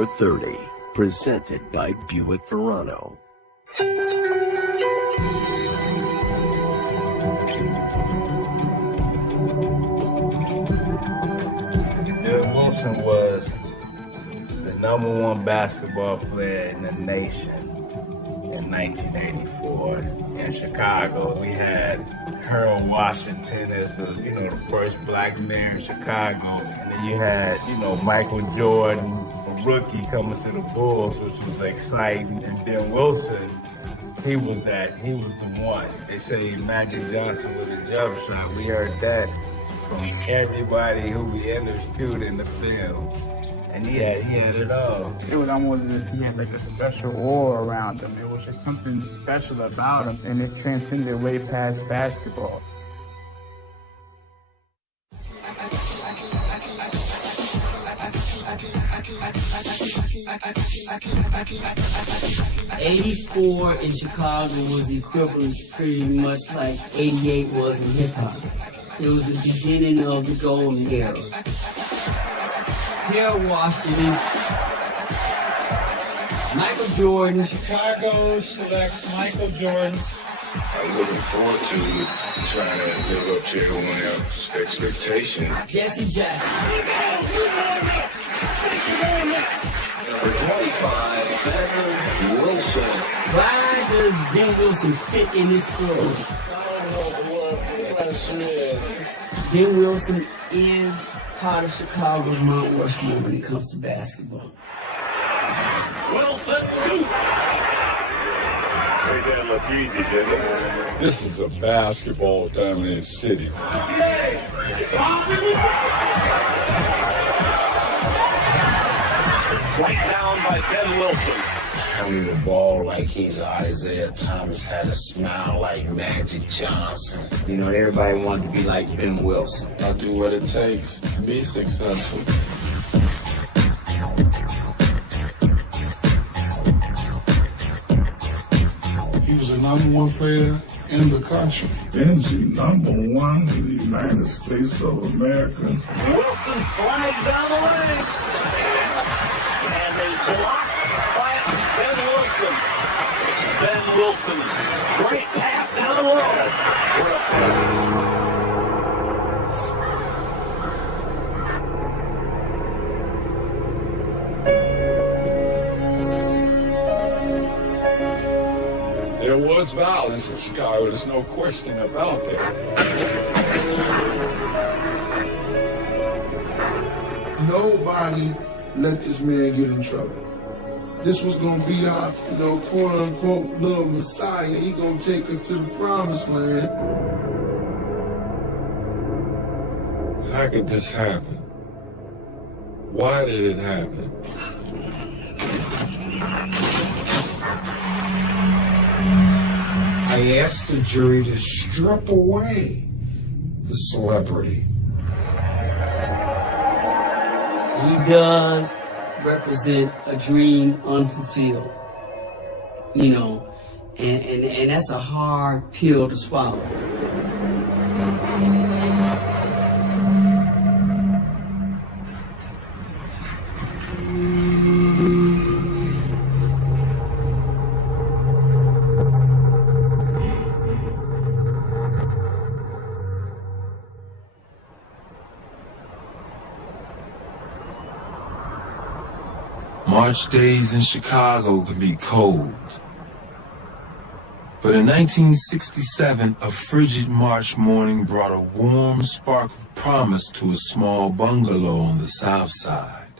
for 30, presented by Buick Verano. Wilson was the #1 basketball player in the nation in 1984 in Chicago. We had Harold Washington as the first black mayor in Chicago, and then you had Michael Jordan, a rookie, coming to the Bulls, which was exciting, and then Wilson. He was the one. They say Magic Johnson was a jump shot. We heard that from everybody who we interviewed in the film. And he had it all. It was almost as if he had like a special aura around him. It was just something special about him, and it transcended way past basketball. '84 in Chicago was equivalent to pretty much like '88 was in hip-hop. It was the beginning of the golden era. Harold Washington, Michael Jordan. Chicago selects Michael Jordan. I'm looking forward to trying to live up to everyone else's expectations. Jesse Jackson. Number 25, Ben Wilson. Why does Ben Wilson fit in this squad? I don't know what the answer is. Ben Wilson is part of Chicago's Mount Rushmore when it comes to basketball. Wilson, made that look easy, didn't it? This is a basketball-dominated city. Right down by Ben Wilson. Handling the ball like he's Isaiah Thomas, had a smile like Magic Johnson. Everybody wanted to be like Ben Wilson. I'll do what it takes to be successful. He was the #1 player in the country. Benji, #1 in the United States of America. Wilson flags down the lane. And is blocked by Ben Wilson. Ben Wilson, great pass down the road. There was violence in Chicago, there's no question about that. Nobody let this man get in trouble. This was gonna be our, quote unquote, little Messiah. He gonna take us to the promised land. How could this happen? Why did it happen? I asked the jury to strip away the celebrity. He does represent a dream unfulfilled, and that's a hard pill to swallow. March days in Chicago can be cold. But in 1967, a frigid March morning brought a warm spark of promise to a small bungalow on the south side.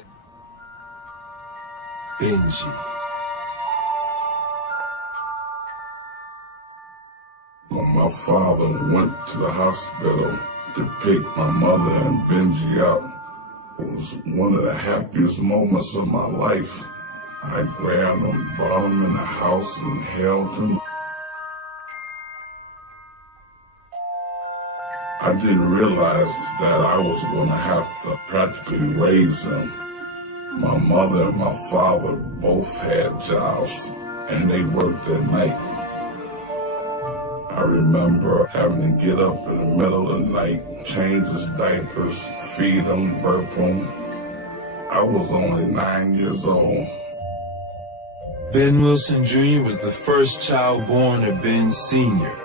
Benji. When my father went to the hospital to pick my mother and Benji up, it was one of the happiest moments of my life. I grabbed him, brought him in the house, and held him. I didn't realize that I was going to have to practically raise him. My mother and my father both had jobs, and they worked at night. I remember having to get up in the middle of the night, change his diapers, feed him, burp him. I was only 9 years old. Ben Wilson Jr. was the first child born of Ben Sr.,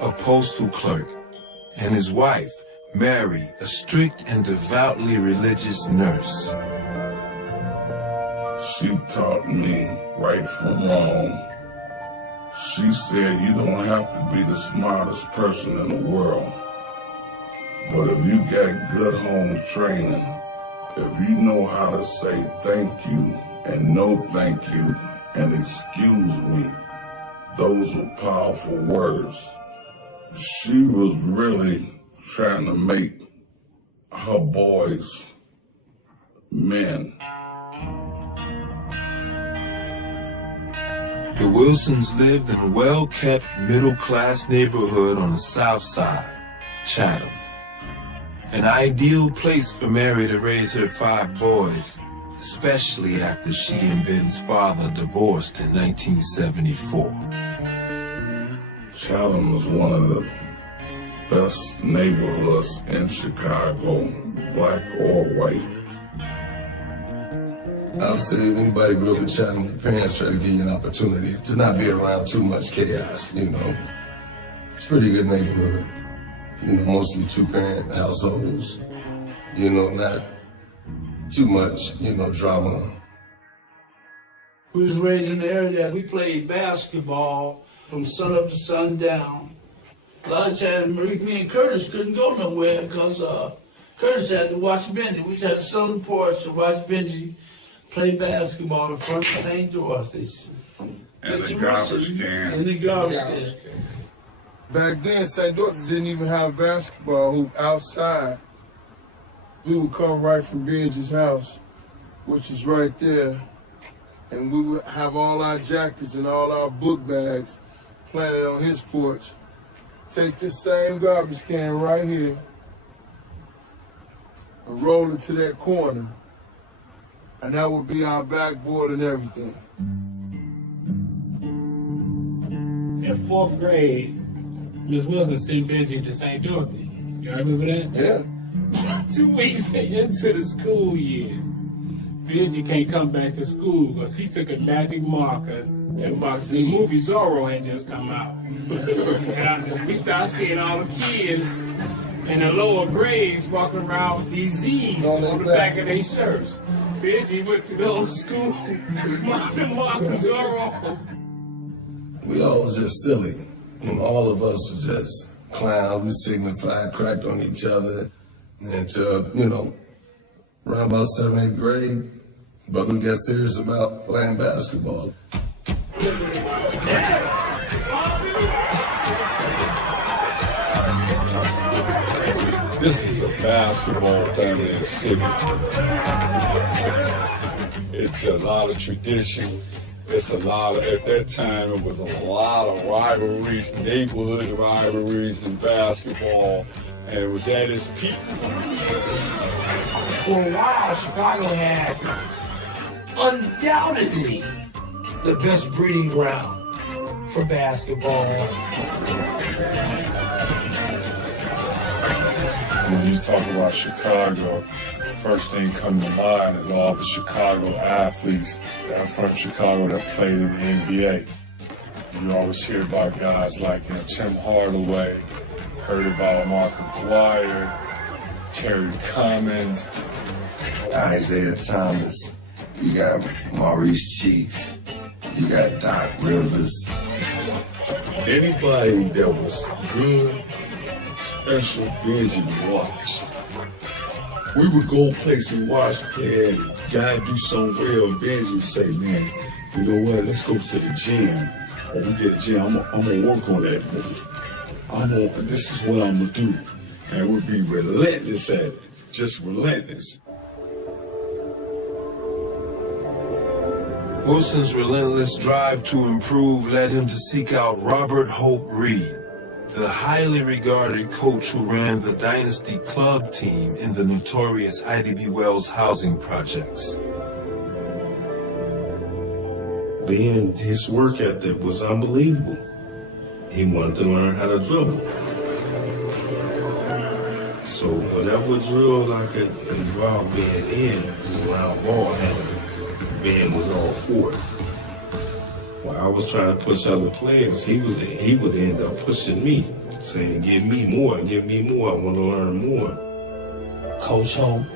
a postal clerk, and his wife, Mary, a strict and devoutly religious nurse. She taught me right from wrong. She said you don't have to be the smartest person in the world, but if you got good home training, if you know how to say thank you and no thank you and excuse me, those were powerful words. She was really trying to make her boys men. The Wilsons lived in a well-kept middle-class neighborhood on the south side, Chatham. An ideal place for Mary to raise her 5 boys, especially after she and Ben's father divorced in 1974. Chatham was one of the best neighborhoods in Chicago, black or white. I would say if anybody grew up in Chatham, your parents try to give you an opportunity to not be around too much chaos, you know. It's a pretty good neighborhood. You know, mostly 2-parent households. You know, not too much, you know, drama. We was raised in the area that we played basketball from sun up to sundown. A lot of times, me and Curtis couldn't go nowhere because Curtis had to watch Benji. We just had to sit on the porch to watch Benji play basketball in front of St. Dorothy's. And the garbage can. And the garbage can. Back then, St. Dorothy's didn't even have a basketball hoop outside. We would come right from Benji's house, which is right there, and we would have all our jackets and all our book bags planted on his porch. Take this same garbage can right here and roll it to that corner, and that would be our backboard and everything. In 4th grade, Miss Wilson sent Benji to St. Dorothy. You remember that? Yeah. 2 weeks into the school year, Benji can't come back to school because he took a magic marker and marked the movie Zorro had just come out. And we started seeing all the kids in the lower grades walking around with these Z's on the back of their shirts. Benji went to go to school, marked the marker Zorro. We all was just silly. You know, all of us was just clowns. We signified, cracked on each other. Until, you know, around about 7th, 8th grade, brother got serious about playing basketball. This is a basketball family in the city. It's a lot of tradition. It's a lot of, at that time, it was a lot of rivalries, neighborhood rivalries in basketball, and it was at its peak. For a while, Chicago had undoubtedly the best breeding ground for basketball. When you talk about Chicago, first thing come to mind is all the Chicago athletes that are from Chicago that played in the NBA. You always hear about guys like Tim Hardaway, heard about Mark McGuire, Terry Cummins, Isaiah Thomas, you got Maurice Cheeks, you got Doc Rivers. Anybody that was good, special, Benji watched. We would go place and watch play, and guy do something well, and Benji would say, man, you know what, let's go to the gym. Or we get a gym, I'm gonna work on that. This is what I'm gonna do. And we'd be relentless at it, just relentless. Wilson's relentless drive to improve led him to seek out Robert Hope Reed, the highly regarded coach who ran the Dynasty Club team in the notorious IDB Wells housing projects. Ben, his work ethic was unbelievable. He wanted to learn how to dribble. So whatever drill I could involve being in around ball handling, Ben was all for it. When I was trying to push other players, he would end up pushing me, saying, give me more, I want to learn more. Coach Hope,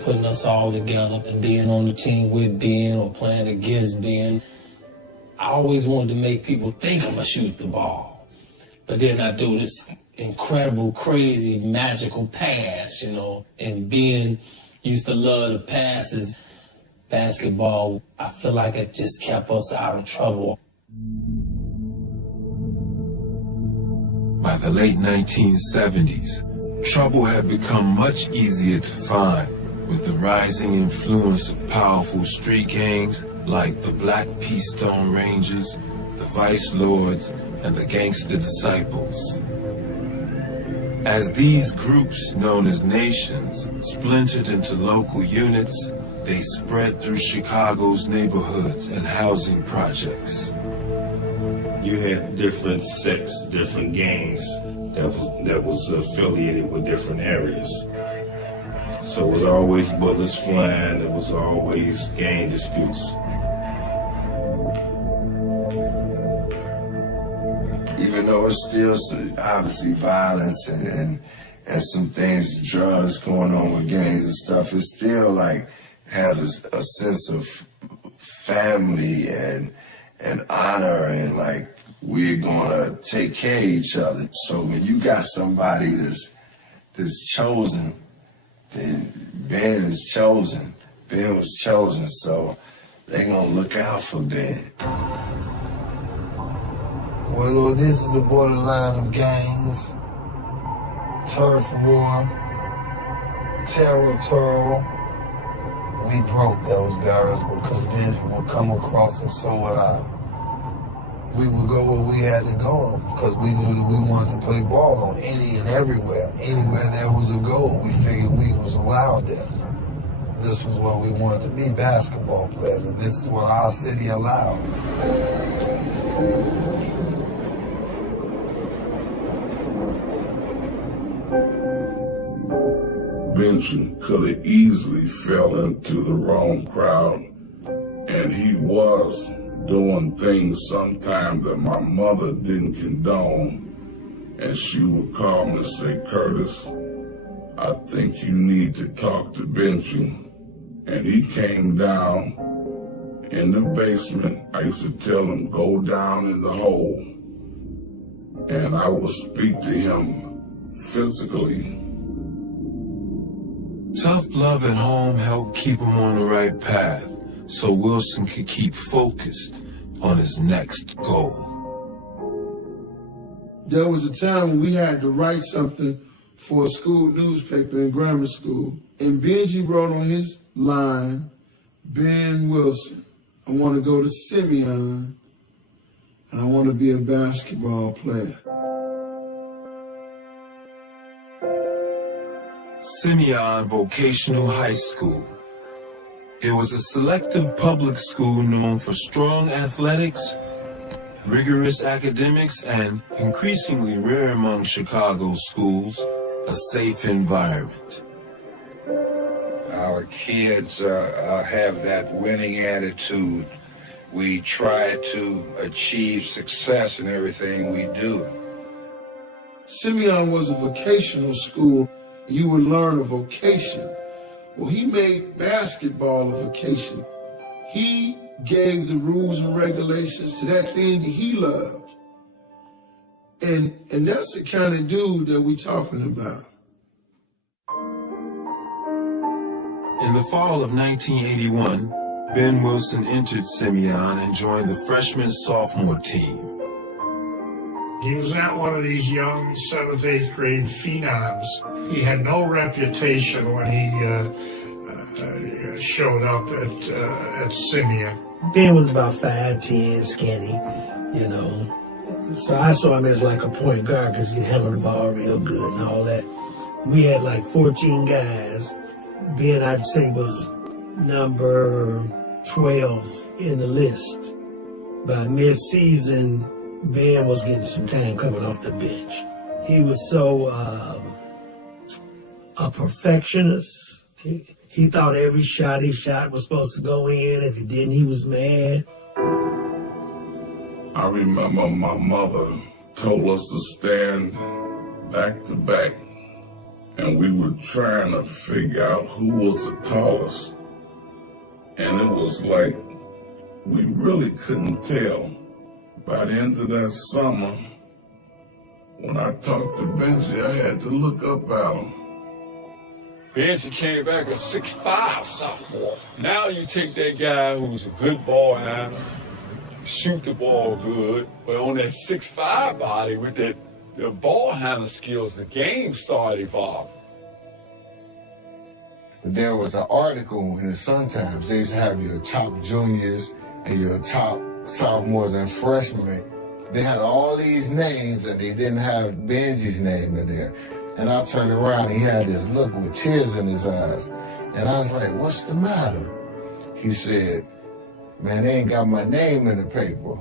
putting us all together and being on the team with Ben or playing against Ben. I always wanted to make people think I'm gonna shoot the ball. But then I do this incredible, crazy, magical pass, and Ben used to love the passes. Basketball, I feel like it just kept us out of trouble. By the late 1970s, trouble had become much easier to find with the rising influence of powerful street gangs like the Black Peastone Rangers, the Vice Lords, and the Gangster Disciples. As these groups, known as nations, splintered into local units, they spread through Chicago's neighborhoods and housing projects. You had different sects, different gangs that was affiliated with different areas. So it was always bullets flying, it was always gang disputes. Even though it's still obviously violence and some things, drugs going on with gangs and stuff, it still like has a sense of family and honor, and like we're gonna take care of each other. So when you got somebody that's chosen, then Ben is chosen. Ben was chosen, so they gonna look out for Ben. Well, this is the borderline of gangs, turf war, territorial. We broke those barriers because Benji would come across and so would I. We would go where we had to go because we knew that we wanted to play ball on any and everywhere. Anywhere there was a goal, we figured we was allowed there. This was what we wanted to be, basketball players, and this is what our city allowed. Benji could have easily fell into the wrong crowd, and he was doing things sometimes that my mother didn't condone, and she would call me and say, Curtis, I think you need to talk to Benji. And he came down in the basement. I used to tell him, go down in the hole, and I would speak to him physically. Tough love at home helped keep him on the right path so Wilson could keep focused on his next goal. There was a time when we had to write something for a school newspaper in grammar school, and Benji wrote on his line, Ben Wilson, I want to go to Simeon, and I want to be a basketball player. Simeon Vocational High School. It was a selective public school known for strong athletics, rigorous academics, and, increasingly rare among Chicago's schools, a safe environment. Our kids have that winning attitude. We try to achieve success in everything we do. Simeon was a vocational school. You would learn a vocation. Well, he made basketball a vocation. He gave the rules and regulations to that thing that he loved. And that's the kind of dude that we're talking about. In the fall of 1981, Ben Wilson entered Simeon and joined the freshman-sophomore team. He was not one of these young 7th, 8th grade phenoms. He had no reputation when he showed up at Simeon. Ben was about 5'10", skinny, So I saw him as like a point guard because he handled the ball real good and all that. We had like 14 guys. Ben, I'd say, was number 12 in the list. By mid-season, Ben was getting some time coming off the bench. He was so a perfectionist. He thought every shot he shot was supposed to go in. If it didn't, he was mad. I remember my mother told us to stand back to back, and we were trying to figure out who was the tallest. And it was like we really couldn't tell. By the end of that summer, when I talked to Benji, I had to look up at him. Benji came back a 6'5" sophomore. Now you take that guy who's a good ball handler, shoot the ball good, but on that 6'5" body with the ball handler skills, the game started evolving. There was an article in the Sun-Times. They used to have your top juniors and your top sophomores and freshmen. They had all these names and they didn't have Benji's name in there. And I turned around, he had this look with tears in his eyes. And I was like, what's the matter? He said, man, they ain't got my name in the paper.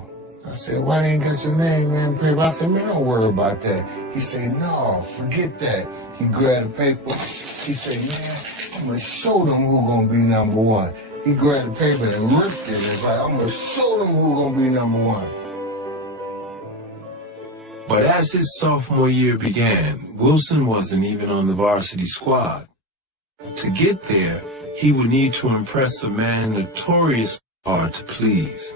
I said, why they ain't got your name in the paper? I said, man, don't worry about that. He said, no, forget that. He grabbed the paper. He said, man, I'm gonna show them who gonna be number one. He grabbed the paper and ripped it. It's like, I'm gonna show them who gonna be number one. But as his sophomore year began, Wilson wasn't even on the varsity squad. To get there, he would need to impress a man notoriously hard to please.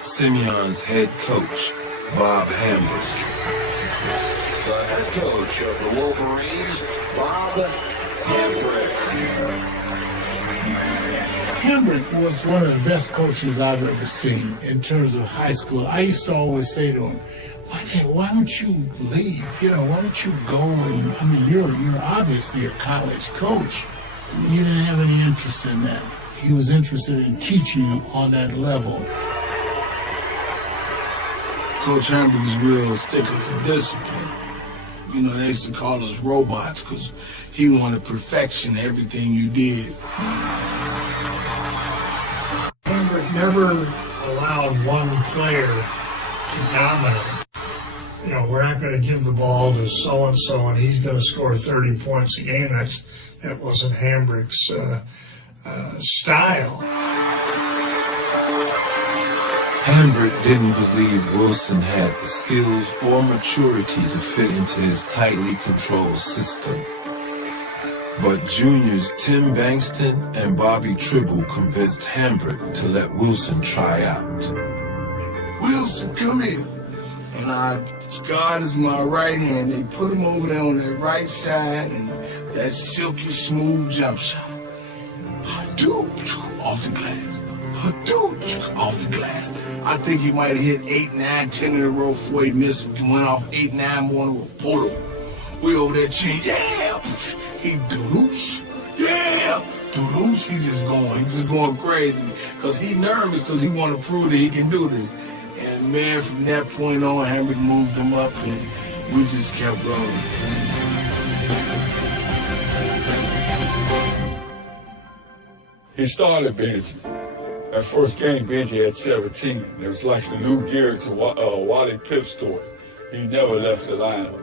Simeon's head coach, Bob Hambrick. The head coach of the Wolverines, Bob Hambrick. Hambrick was one of the best coaches I've ever seen in terms of high school. I used to always say to him, why don't you leave? Why don't you go and, you're obviously a college coach. He didn't have any interest in that. He was interested in teaching on that level. Coach Hambrick is real stickler for discipline. They used to call us robots because he wanted perfection in everything you did. Hambrick never allowed one player to dominate. We're not going to give the ball to so-and-so and he's going to score 30 points a game. That wasn't Hambrick's style. Hambrick didn't believe Wilson had the skills or maturity to fit into his tightly controlled system. But juniors Tim Bankston and Bobby Tribble convinced Hambrick to let Wilson try out. Wilson, come here. And I guard is my right hand. They put him over there on that right side and that silky smooth jump shot. Hadooch off the glass. Hadooch off the glass. I think he might have hit 8, 9, 10 in a row before he missed. He went off 8, 9 more with photo. We over there cheating. Yeah! He doodoosh. Yeah! Doodoosh. He's just going crazy. Because he nervous because he want to prove that he can do this. And man, from that point on, Hambrick moved him up and we just kept rolling. He started Benji. That first game, Benji had 17. It was like the Lou Gehrig to Wally Pipp story. He never left the lineup.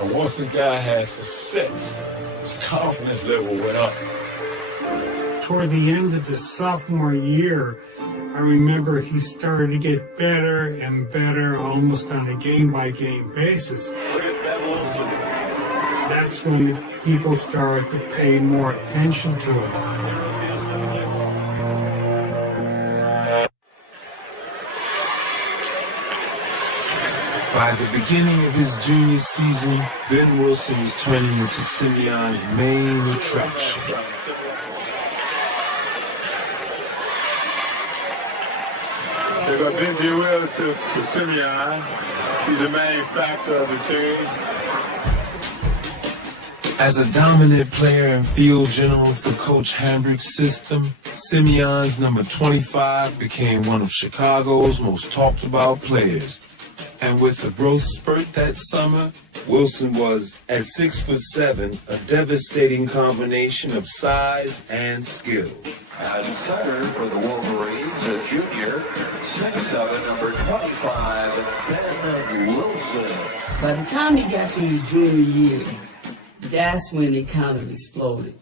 And once the guy had success, his confidence level went up. Toward the end of the sophomore year, I remember he started to get better and better, almost on a game-by-game basis. That's when people started to pay more attention to him. By the beginning of his junior season, Ben Wilson was turning into Simeon's main attraction. They got Benji Wilson to Simeon. He's the main factor of the team. As a dominant player and field general for Coach Hambrick's system, Simeon's number 25 became one of Chicago's most talked about players. And with a growth spurt that summer, Wilson was, at 6'7", a devastating combination of size and skill. And center for the Wolverines, a junior, 6'7", number 25, Ben Wilson. By the time he got to his junior year, that's when it kind of exploded.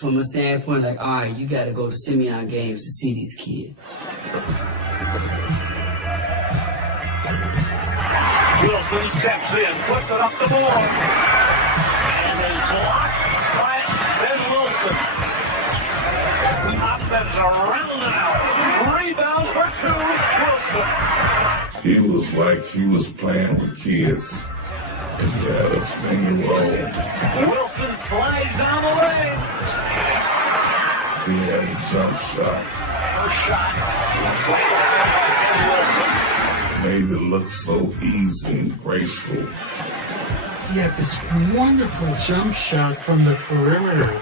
From a standpoint like, all right, you got to go to Simeon games to see these kids. Wilson steps in, puts it up the board, and is blocked by Ben Wilson. Offense around and out. Rebound for two, Wilson. He was like he was playing with kids. He had a finger roll. Wilson slides down the lane. He had a jump shot. Made it look so easy and graceful. He had this wonderful jump shot from the perimeter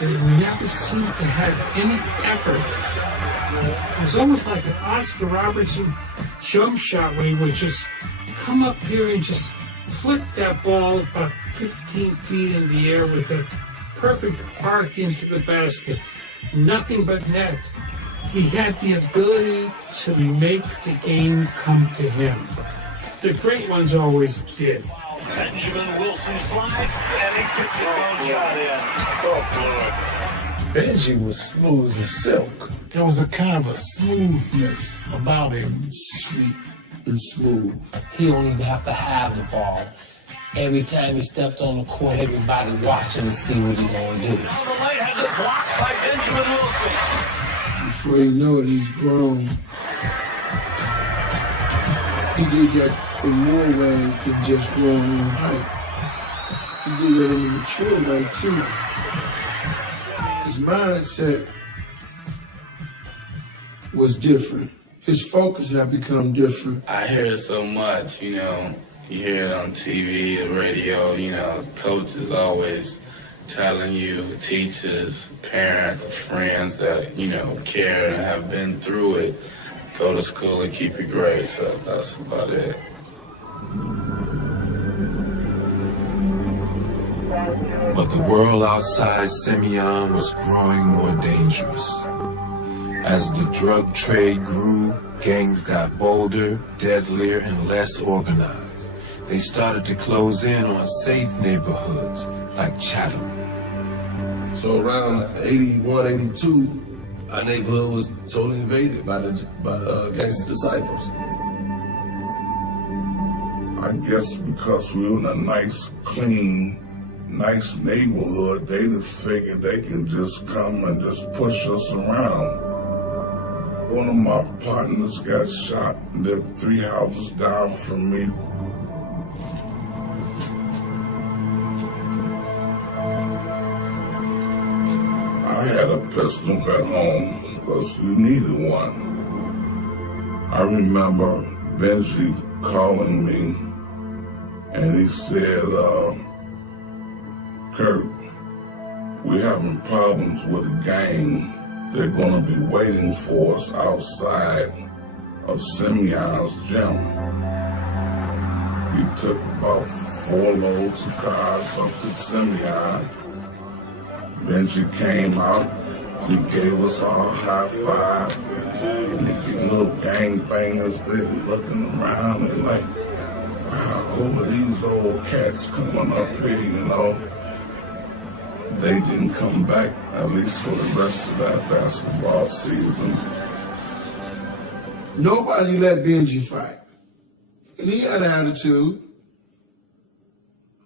that never seemed to have any effort. It was almost like an Oscar Robertson jump shot where he would just come up here and just flick that ball about 15 feet in the air with a perfect arc into the basket. Nothing but net. He had the ability to make the game come to him. The great ones always did. Benjamin Wilson slides, and he puts the ball shot in. Benji was smooth as silk. There was a kind of a smoothness about him, sweet and smooth. He don't even have to have the ball. Every time he stepped on the court, everybody watching to see what he's going to do. Down the lane has it blocked by Benjamin Wilson. Before you know it, he's grown. He did that in more ways than just growing in height. He did that in a mature way, too. His mindset was different. His focus had become different. I hear it so much, you know. You hear it on TV, the radio, you know, coaches always telling you, teachers, parents, friends that, you know, care and have been through it, go to school and keep your grades up. That's about it. But the world outside Simeon was growing more dangerous. As the drug trade grew, gangs got bolder, deadlier, and less organized. They started to close in on safe neighborhoods like Chatham. So around 81, 82, our neighborhood was totally invaded by the gangster disciples. I guess because we were in a nice, clean, nice neighborhood, they just figured they can just come and just push us around. One of my partners got shot, lived 3 houses down from me. I had a pistol at home because we needed one. I remember Benji calling me and he said, Kurt, we're having problems with a gang. They're going to be waiting for us outside of Simeon's gym. We took about 4 loads of cars up to Simeon. Benji came out, he gave us all a high five, and the little gangbangers, they looking around and like, wow, who are these old cats coming up here, you know? They didn't come back, at least for the rest of that basketball season. Nobody let Benji fight. And he had an attitude,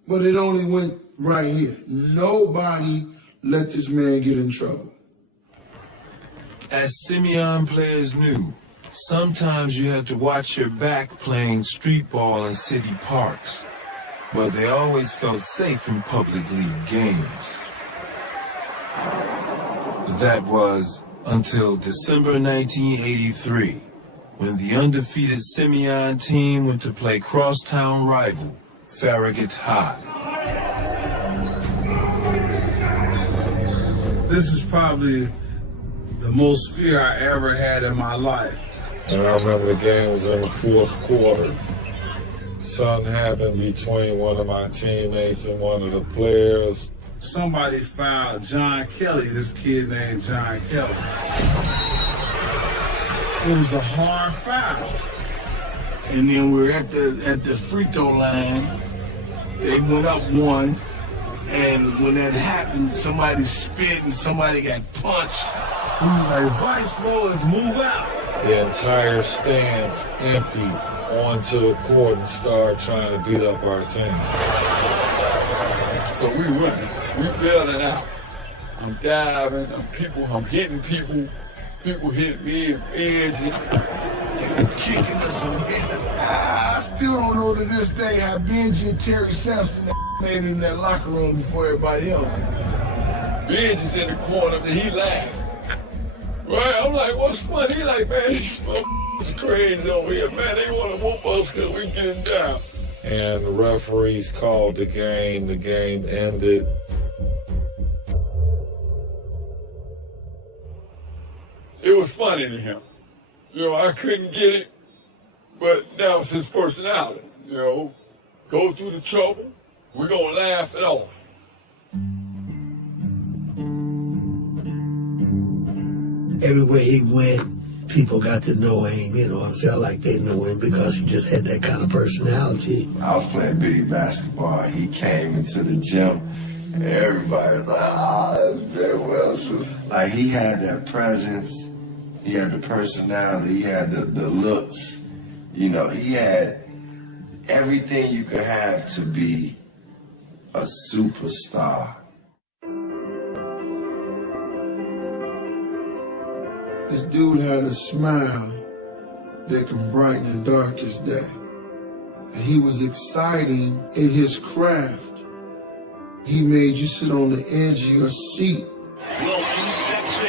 but it only went right here. Nobody let this man get in trouble. As Simeon players knew, sometimes you had to watch your back playing street ball in city parks, but they always felt safe in public league games. That was until December 1983, when the undefeated Simeon team went to play crosstown rival Farragut High. This is probably the most fear I ever had in my life. And I remember the game was in the 4th quarter. Something happened between one of my teammates and one of the players. Somebody fouled John Kelly, this kid named John Kelly. It was a hard foul. And then we're at the free throw line. They went up 1. And when that happened, somebody spit and somebody got punched. He was like, Vice Lords, move out. The entire stands empty onto the court and start trying to beat up our team. So we running, we bailing out. I'm diving, I'm hitting people hit me and Benji. They were kicking us and hitting us. I still don't know to this day how Benji and Terry Sampson made it in that locker room before everybody else. Benji's in the corner and he laughed. Right, I'm like, what's funny? He like, man, these is crazy over here, man. They want to whoop us because we getting down. And the referees called the game ended. It was funny to him. You know, I couldn't get it, but that was his personality. You know, go through the trouble, we're gonna laugh it off. Everywhere he went, people got to know him, you know, and felt like they knew him because he just had that kind of personality. I was playing bitty basketball. He came into the gym, and everybody was like, that's Benji Wilson. Like, he had that presence, he had the personality, he had the looks. You know, he had everything you could have to be a superstar. This dude had a smile that can brighten the darkest day. And he was exciting in his craft. He made you sit on the edge of your seat. Wilson steps in.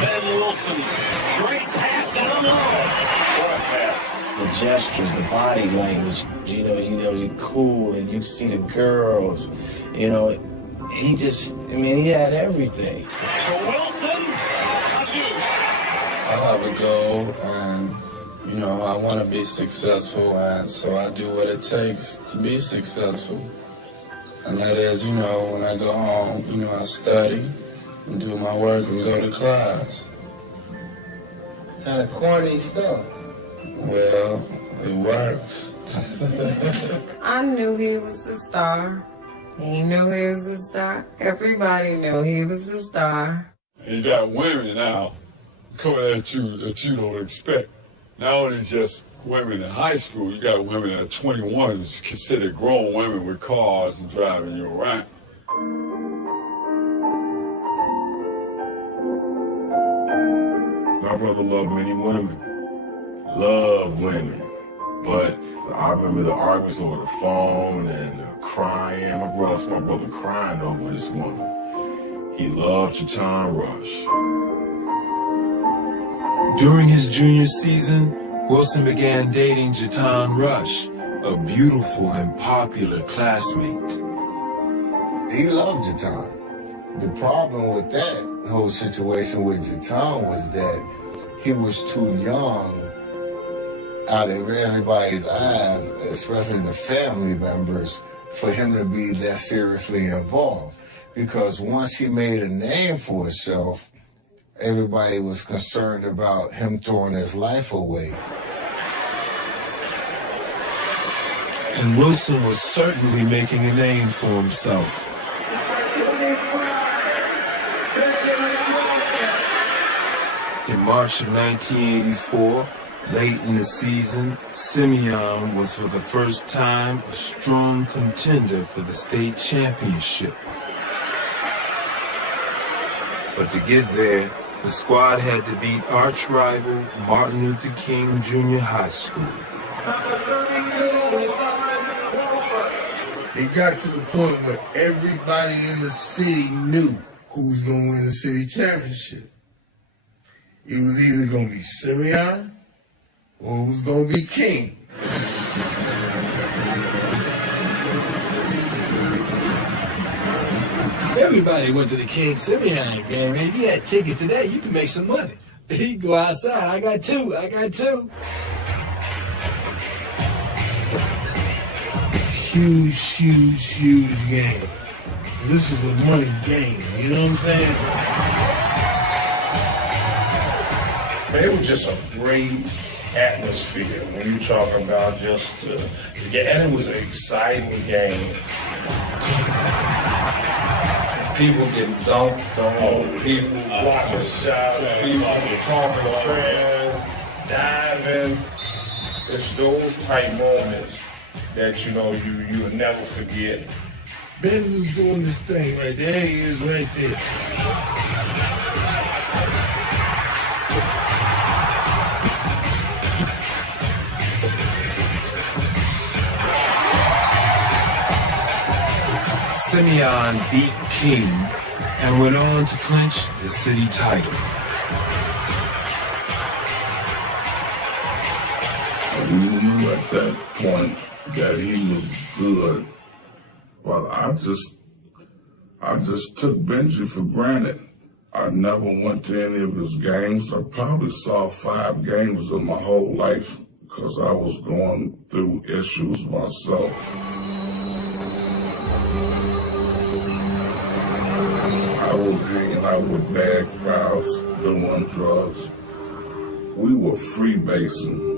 Ben Wilson, great pass down low. The gestures, the body language, you know, you're cool and you see the girls, you know, he had everything. I have a goal, and you know, I want to be successful, and so I do what it takes to be successful. And that is, you know, when I go home, you know, I study and do my work and go to class. Kind of corny stuff. Well, it works. I knew he was the star. He knew he was the star. Everybody knew he was the star. You got women now coming at you that you don't expect. Not only just women in high school, you got women that are 21 who's considered grown women with cars and driving you around. My brother loved many women, loved women, but I remember the arguments over the phone and the crying. My brother crying over this woman. He loved Chatan Rush. During his junior season, Wilson began dating Chatan Rush, a beautiful and popular classmate. He loved Chatan. The problem with that whole situation with Chatan was that he was too young out of everybody's eyes, especially the family members, for him to be that seriously involved. Because once he made a name for himself, everybody was concerned about him throwing his life away. And Wilson was certainly making a name for himself. In March of 1984, late in the season, Simeon was for the first time a strong contender for the state championship. But to get there, the squad had to beat arch-rival Martin Luther King Jr. High School. It got to the point where everybody in the city knew who was going to win the city championship. It was either going to be Simeon or it was going to be King. Everybody went to the King Simeon game. If you had tickets today, you could make some money. You go outside. I got two. Huge game. This is a money game. You know what I'm saying? It was just a great atmosphere when you talk about just and it was an exciting game. People getting dunked on, people blocking shots, people talking trash, diving. It's those type moments that you'll never forget. Ben was doing this thing right there. There he is right there. Simeon beat King and went on to clinch the city title. We knew at that point that he was good, but I just took Benji for granted. I never went to any of his games. I probably saw 5 games of my whole life because I was going through issues myself. I was hanging out with bad crowds, doing drugs. We were freebasing.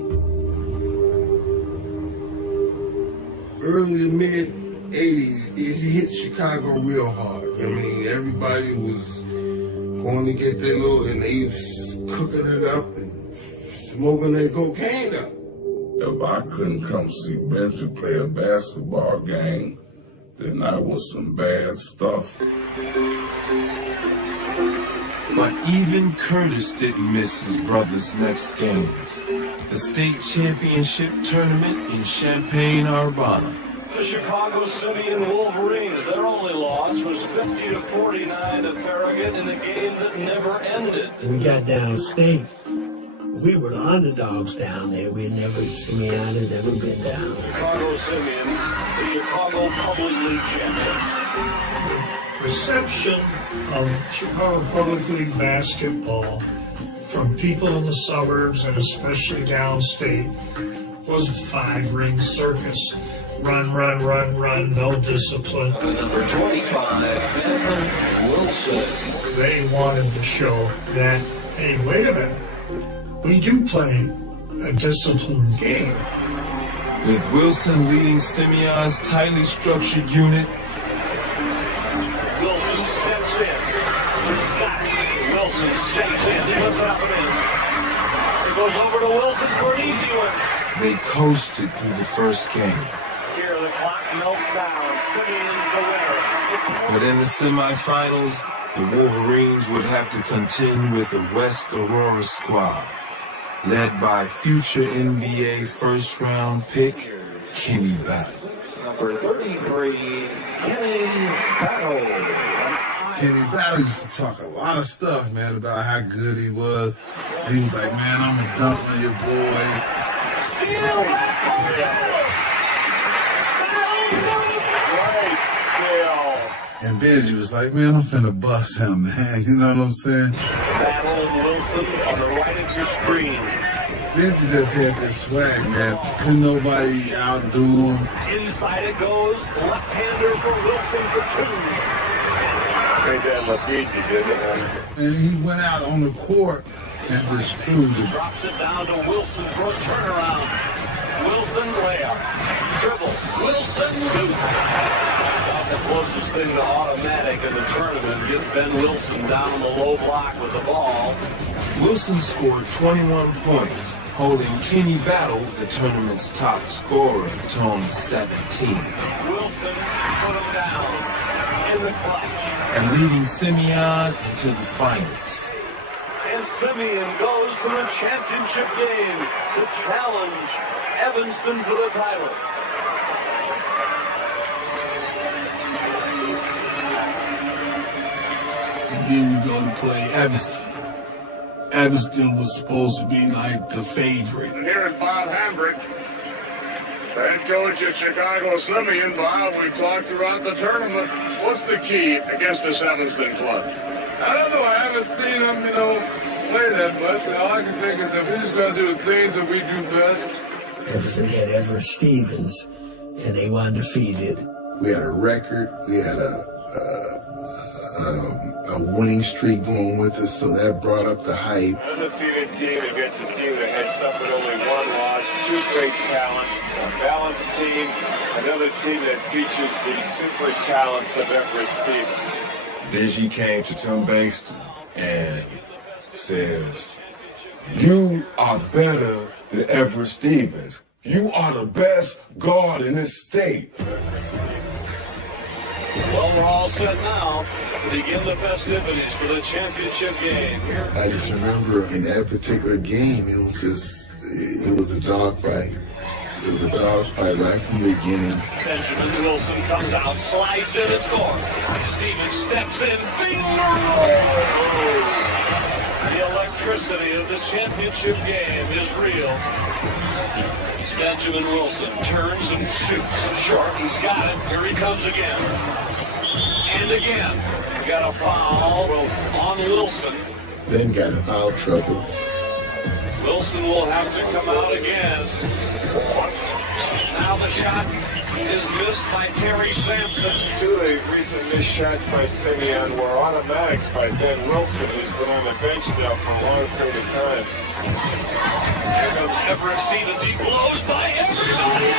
Early to mid 80s, it hit Chicago real hard. I mean, everybody was going to get their little, and they was cooking it up and smoking their cocaine up. If I couldn't come see Benji play a basketball game, then that was some bad stuff. But even Curtis didn't miss his brother's next games. The state championship tournament in Champaign-Urbana. The Chicago Simeon Wolverines, their only loss was 50-49 to Farragut in a game that never ended. We got downstate. We were the underdogs down there. Simeon had never been down. Chicago Simeon, the Chicago Public League champion. Perception of Chicago Public League basketball from people in the suburbs and especially downstate was a 5-ring circus. Run, no discipline. Number 25, Benji Wilson. They wanted to show that, hey, wait a minute, we do play a disciplined game. With Wilson leading Simeon's tightly structured unit, Wilson steps in. Wilson steps in. What's happening? It goes over to Wilson for an easy one. they coasted through the first game. Here the clock melts down. Simeon's the winner. But in the semifinals, the Wolverines would have to contend with the West Aurora squad, led by future NBA first-round pick Kenny Battle. Number 33, Kenny Battle. Kenny Battle used to talk a lot of stuff, man, about how good he was. He was like, man, I'm going to dunk on your boy. And Benji was like, man, I'm finna bust him, man. You know what I'm saying? Battle and Wilson on the right of your screen. Benji just had this swag, man. Couldn't nobody outdo him. Inside it goes. Left-hander for Wilson for two. Ain't that much easy, did it? And he went out on the court and just proved it. Drops it down to Wilson for a turnaround. Wilson layup. Dribble. Wilson shoots. The closest thing to automatic in the tournament gets Ben Wilson down the low block with the ball. Wilson scored 21 points, holding Kenny Battle, the tournament's top scorer, to only 17. Wilson put him down in the clutch. And leading Simeon into the finals. And Simeon goes to the championship game to challenge Evanston for the title. And then we go to play Evanston. Evanston was supposed to be like the favorite. And here at Bob Hambrick, head coach at Chicago Simeon. Bob, we talked throughout the tournament. What's the key against this Evanston club? I don't know. I haven't seen them, play that much. All I can think is if he's going to do the things that we do best. Evanston had Everett Stevens, and they were undefeated. We had a record. We had a winning streak going with us, so that brought up the hype. An undefeated team against a team that has suffered only one loss, two great talents, a balanced team, another team that features the super talents of Everett Stevens. Benji came to Tim Bankston and says, "You are better than Everett Stevens. You are the best guard in this state." Well, we're all set now to begin the festivities for the championship game. I just remember in that particular game, it was a dogfight. It was a dogfight right from the beginning. Benjamin Wilson comes out, slides in and scores. Stevens steps in, finger roll! The electricity of the championship game is real. Benjamin Wilson turns and shoots. Short, he's got it. Here he comes again. And again. We got a foul on Wilson. Then got in foul trouble. Wilson will have to come out again. Now the shot is missed by Terry Sampson. Two of the recent missed shots by Simeon were automatics by Ben Wilson, who's been on the bench now for a long period of time. Here comes Everett Stevens. He blows by everybody.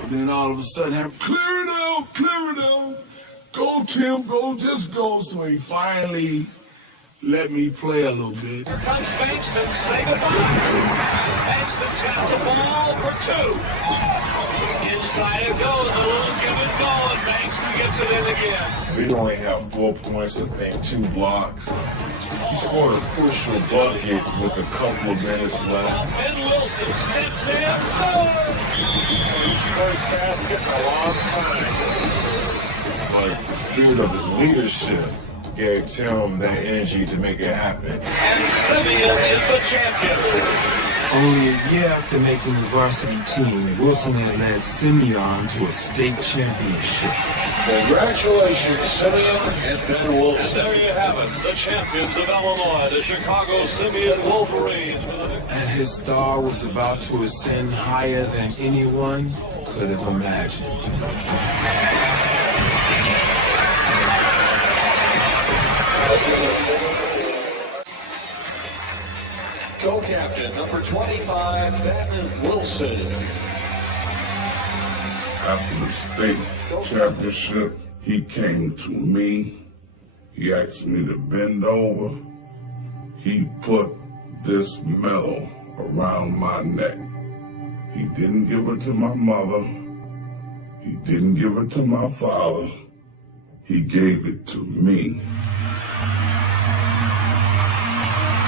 But then all of a sudden, clear it out, clear it out. Go, Tim, go, just go. So he finally let me play a little bit. Here comes Bankston. Say goodbye. Bankston's got the ball for two. Inside it goes. A little give and go, and Bankston gets it in again. We only have 4 points, I think, 2 blocks. He scored a crucial bucket with a couple of minutes left. Ben Wilson steps in. His first basket in a long time. But the spirit of his leadership gave Tim that energy to make it happen. And Simeon is the champion. Only a year after making the varsity team, Wilson had led Simeon to a state championship. Congratulations, Simeon and Ben Wilson. And there you have it, the champions of Illinois, the Chicago Simeon Wolverines. And his star was about to ascend higher than anyone could have imagined. Co-captain, number 25, Ben Wilson. After the state championship, he came to me. He asked me to bend over. He put this medal around my neck. He didn't give it to my mother. He didn't give it to my father. He gave it to me.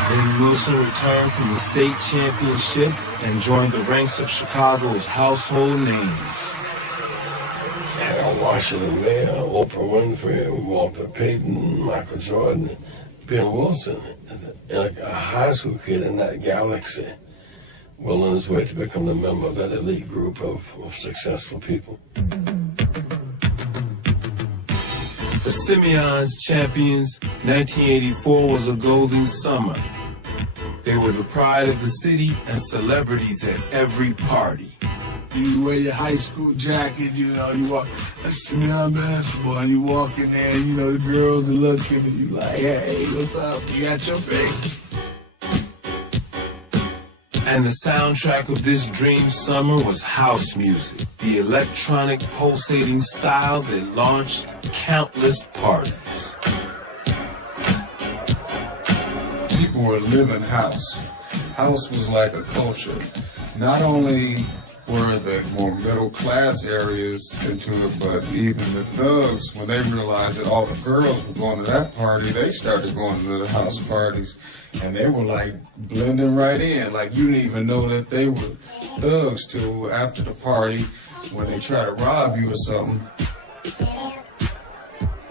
Then Wilson returned from the state championship and joined the ranks of Chicago's household names. Washington Mayor, Oprah Winfrey, Walter Payton, Michael Jordan, Ben Wilson, like a high school kid in that galaxy, well on his way to become a member of that elite group of successful people. For Simeon's champions, 1984 was a golden summer. They were the pride of the city and celebrities at every party. You wear your high school jacket, you walk, that's Simeon basketball, and you walk in there, and the girls are looking, and you like, hey, what's up? You got your pick. And the soundtrack of this dream summer was house music, the electronic pulsating style that launched countless parties. People were living house. House was like a culture. Not only were the more middle class areas into it, but even the thugs, when they realized that all the girls were going to that party, they started going to the house parties, and they were like blending right in. Like you didn't even know that they were thugs till after the party when they try to rob you or something.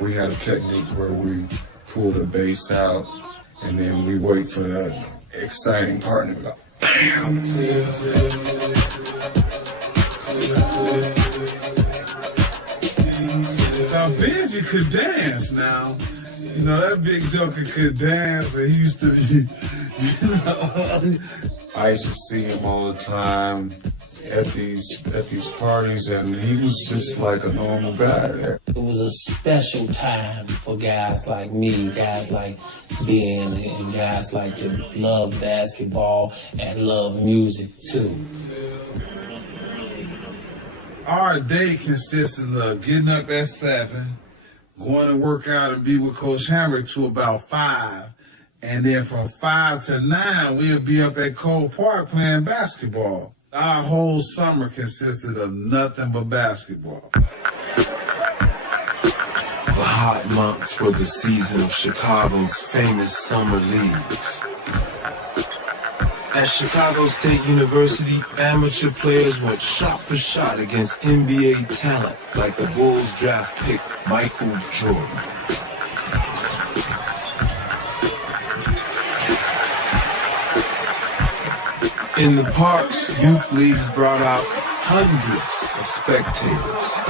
We had a technique where we pull the bass out and then we wait for the exciting part and we go, bam! Now Benji could dance now. That big joker could dance, and he used to be, I used to see him all the time at these parties, and he was just like a normal guy. It was a special time for guys like me, guys like Ben, and guys like that love basketball and love music too. Our day consisted of getting up at 7, going to work out and be with Coach Hammer to about 5, and then from 5 to 9, we'll be up at Cole Park playing basketball. Our whole summer consisted of nothing but basketball. The hot months were the season of Chicago's famous summer leagues. At Chicago State University, amateur players went shot for shot against NBA talent like the Bulls draft pick Michael Jordan. In the parks, youth leagues brought out hundreds of spectators.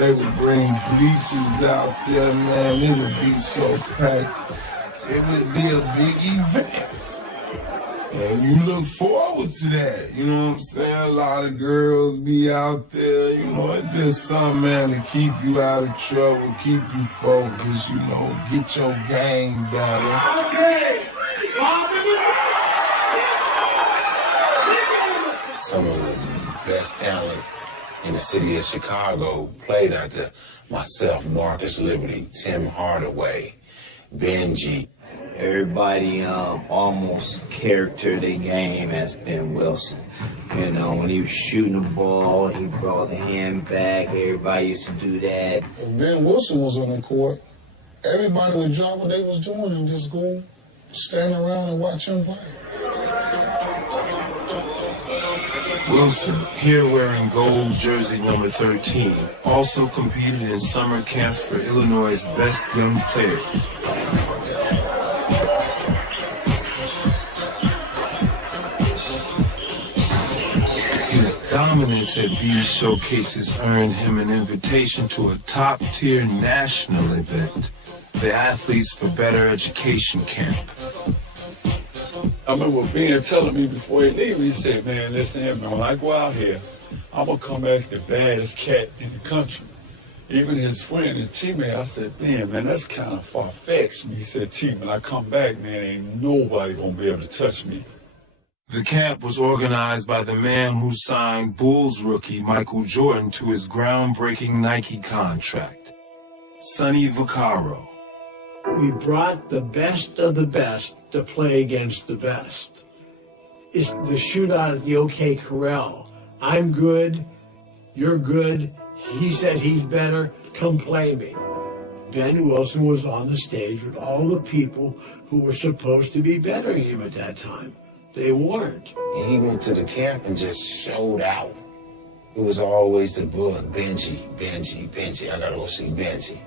They would bring bleachers out there, man. It would be so packed. It would be a big event. And you look forward to that. You know what I'm saying? A lot of girls be out there. You know, it's just something, man, to keep you out of trouble, keep you focused, you know, get your game better. Okay. Some of the best talent in the city of Chicago played out there. Myself, Marcus Liberty, Tim Hardaway, Benji. Everybody almost character their game as Ben Wilson. You know, when he was shooting the ball, he brought the hand back. Everybody used to do that. When Ben Wilson was on the court, everybody would drop what they was doing and just go stand around and watch him play. Wilson, here wearing gold jersey number 13, also competed in summer camps for Illinois' best young players. His dominance at these showcases earned him an invitation to a top-tier national event, the Athletes for Better Education Camp. I remember Ben telling me before he leave, he said, man, listen here, man, when I go out here, I'm going to come back the baddest cat in the country. Even his friend, his teammate, I said, man, that's kind of far-fetched. He said, T, when I come back, man, ain't nobody going to be able to touch me. The camp was organized by the man who signed Bulls rookie Michael Jordan to his groundbreaking Nike contract, Sonny Vaccaro. We brought the best of the best to play against the best. It's the shootout at the OK Corral. I'm good, you're good, he said he's better, come play me. Ben Wilson was on the stage with all the people who were supposed to be bettering him at that time. They weren't. And he went to the camp and just showed out. It was always the book, Benji. I gotta go see Benji.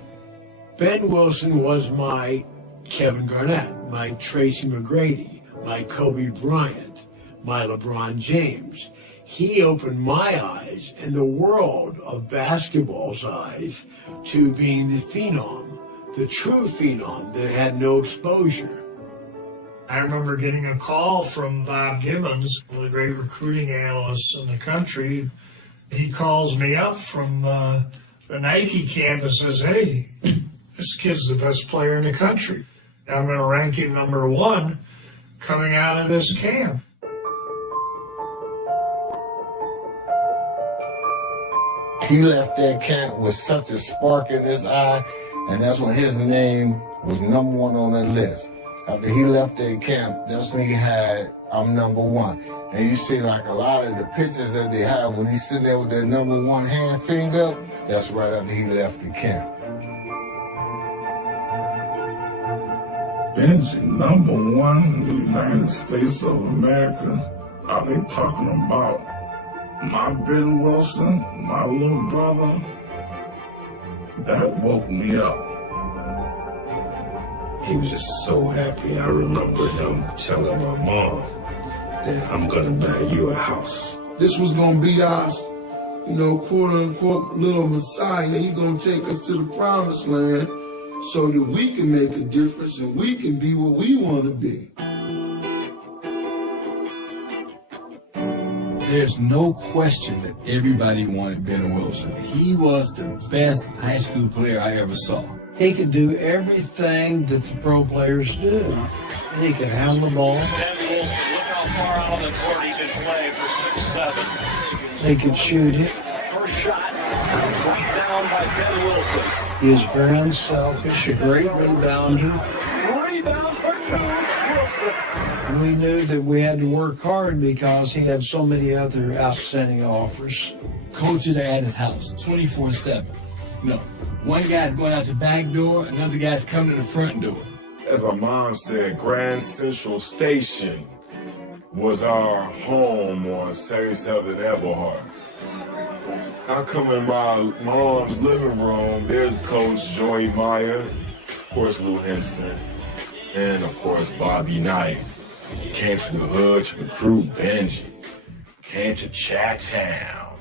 Ben Wilson was my Kevin Garnett, my Tracy McGrady, my Kobe Bryant, my LeBron James. He opened my eyes and the world of basketball's eyes to being the phenom, the true phenom that had no exposure. I remember getting a call from Bob Gibbons, one of the great recruiting analysts in the country. He calls me up from the Nike camp and says, hey, this kid's the best player in the country. I'm going to rank him number 1 coming out of this camp. He left that camp with such a spark in his eye, and that's when his name was number 1 on the list. After he left that camp, that's when he had, I'm number 1. And you see like a lot of the pictures that they have when he's sitting there with that number 1 hand finger up, that's right after he left the camp. Benji, number 1 in the United States of America. Are they talking about my Ben Wilson, my little brother? That woke me up. He was just so happy. I remember him telling my mom that I'm gonna buy you a house. This was gonna be our, quote unquote, little Messiah. He gonna take us to the promised land. so that we can make a difference and we can be what we want to be. There's no question that everybody wanted Benji Wilson. He was the best high school player I ever saw. He could do everything that the pro players do. He could handle the ball. Benji Wilson, look how far out on the court he can play for 6'7". He could shoot it. First shot, right down by Ben Wilson. He is very unselfish, a great rebounder. Rebound for two. We knew that we had to work hard because he had so many other outstanding offers. Coaches are at his house 24/7. You know, one guy's going out the back door, another guy's coming to the front door. As my mom said, Grand Central Station was our home on 77th and Eberhard. I come in my mom's living room, there's Coach Joey Meyer, of course Lou Henson, and of course Bobby Knight. Came to the hood to recruit Benji. Came to Chattown,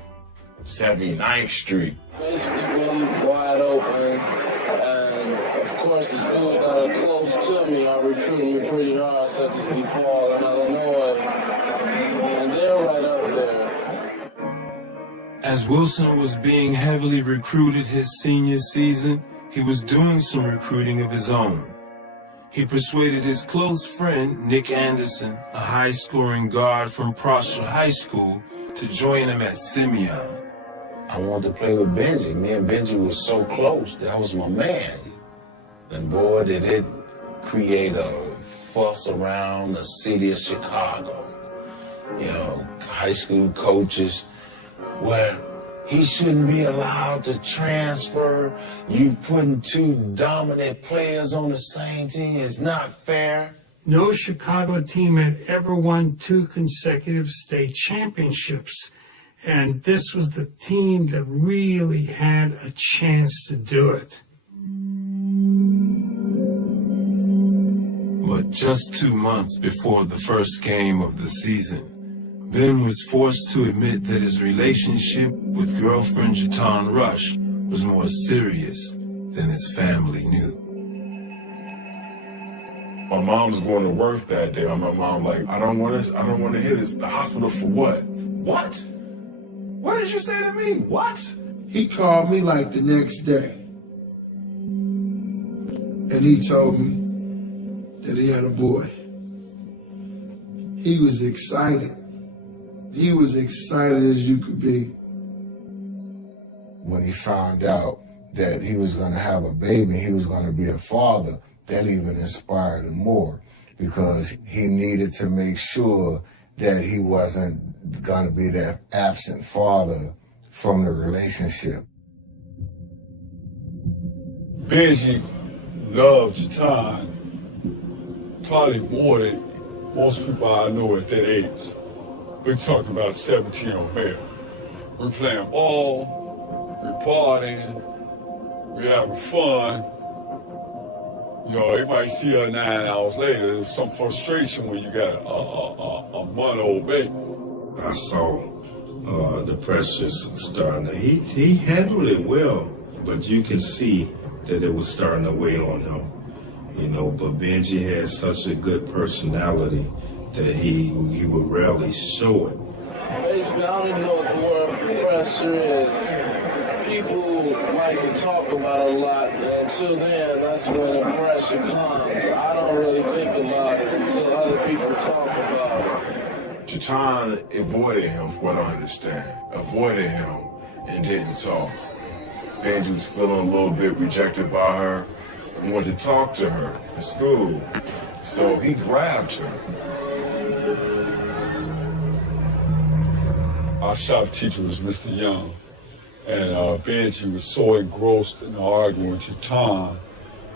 79th Street. Basically, I'm wide open, and of course the school that are close to me are recruiting me pretty hard, such as DePaul and Illinois, and they're right up there. As Wilson was being heavily recruited his senior season, he was doing some recruiting of his own. He persuaded his close friend, Nick Anderson, a high-scoring guard from Prosser High School, to join him at Simeon. I wanted to play with Benji. Me and Benji was so close. That was my man. And boy, did it create a fuss around the city of Chicago. You know, high school coaches, where he shouldn't be allowed to transfer. You putting two dominant players on the same team is not fair. No Chicago team had ever won 2 consecutive state championships. And this was the team that really had a chance to do it. But just 2 months before the first game of the season, Ben was forced to admit that his relationship with girlfriend Jatan Rush was more serious than his family knew. My mom's going to work that day. My mom like, I don't want to hit the hospital for what? What? What did you say to me? What? He called me like the next day. And he told me that he had a boy. He was excited. He was excited as you could be. When he found out that he was going to have a baby, he was going to be a father, that even inspired him more, because he needed to make sure that he wasn't going to be that absent father from the relationship. Benji loved Jatan probably more than most people I know at that age. We're talking about 17 or more. We're playing ball, we're partying, we're having fun. You know, they might see her 9 hours later. There's some frustration when you got a month-old baby. I saw the pressures starting to, he handled it well, but you can see that it was starting to weigh on him. You know, but Benji had such a good personality that he would rarely show it. Basically, I don't even know what the word pressure is. People like to talk about it a lot, and until then, that's when the pressure comes. I don't really think about it until other people talk about it. Jatan avoided him, from what I understand. Avoided him and didn't talk. Benji was feeling a little bit rejected by her and wanted to talk to her in school. So he grabbed her. Our shop teacher was Mr. Young, and Benji was so engrossed in arguing with Jatan.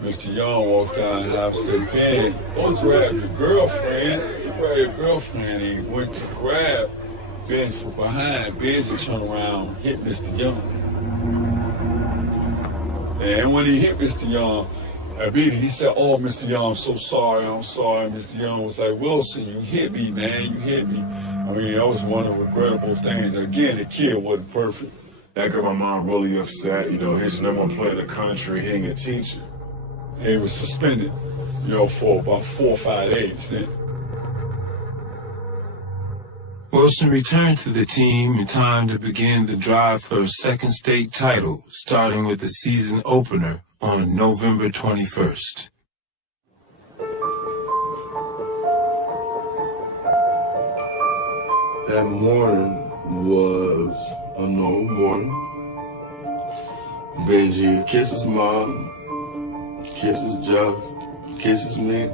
Mr. Young walked down the house and said, Ben, don't grab your girlfriend. You grab your girlfriend. And he went to grab Ben from behind. Benji turned around and hit Mr. Young. And when he hit Mr. Young, he said, oh, Mr. Young, I'm so sorry, I'm sorry. Mr. Young was like, Wilson, you hit me, man, you hit me. I mean, that was one of the regrettable things. Again, the kid wasn't perfect. That got my mom really upset. You know, his number one player in the country, he didn't get a teacher. He was suspended, for about 4 or 5 days then. Wilson returned to the team in time to begin the drive for a second state title, starting with the season opener on November 21st. That morning was a normal morning. Benji kisses Mom, kisses Jeff, kisses me,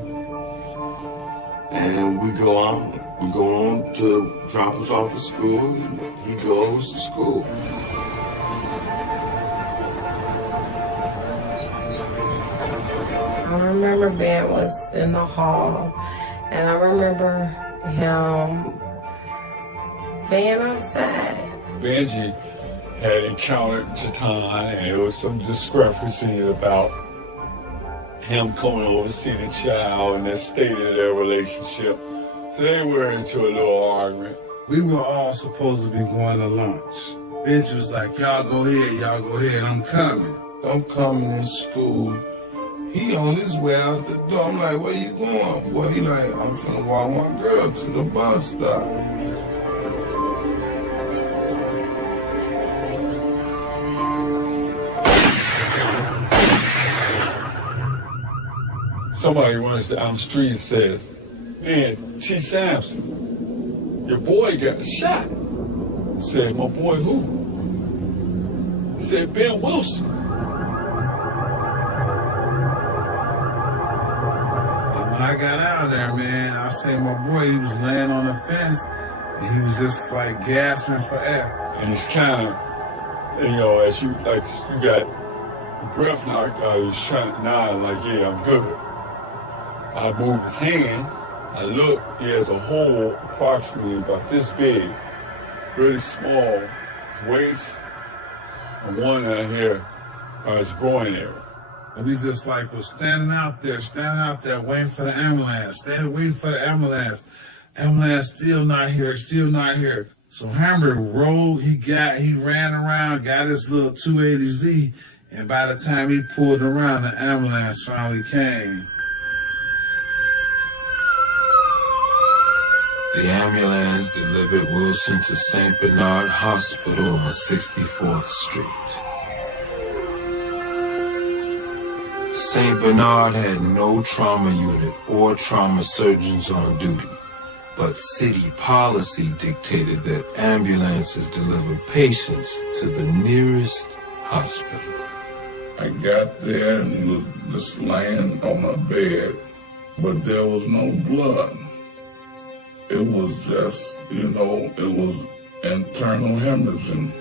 and we go on. We go on to drop us off at school, and he goes to school. I remember Ben was in the hall, and I remember him being upset. Benji had encountered Jatan, and there was some discrepancy about him coming over to see the child and the state of their relationship. So they were into a little argument. We were all supposed to be going to lunch. Benji was like, y'all go ahead, I'm coming. I'm coming in school. He on his way out the door. I'm like, where you going? Well, he like, I'm finna walk my girl to the bus stop. Somebody runs down the street and says, man, T. Sampson, your boy got shot. I said, my boy who? He said, Ben Wilson. And when I got out of there, man, I seen my boy, he was laying on the fence, and he was just like gasping for air. And it's kind of, as you got your breath knocked out, he's trying to nod like, yeah, I'm good. I moved his hand, I looked, he has a hole approximately about this big, really small, his waist, and one out here by his groin area. And we just like was standing out there, waiting for the ambulance, waiting for the ambulance. Ambulance still not here. So Hammer rolled, he ran around, got his little 280Z, and by the time he pulled around, the ambulance finally came. The ambulance delivered Wilson to St. Bernard Hospital on 64th Street. St. Bernard had no trauma unit or trauma surgeons on duty, but city policy dictated that ambulances deliver patients to the nearest hospital. I got there and he was just laying on a bed, but there was no blood. It was just, it was internal hemorrhaging.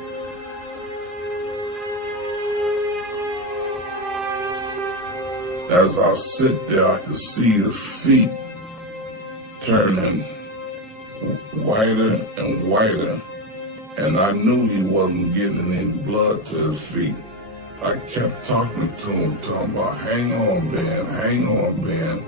As I sit there, I could see his feet turning whiter and whiter, and I knew he wasn't getting any blood to his feet. I kept talking to him, talking about, hang on, Ben.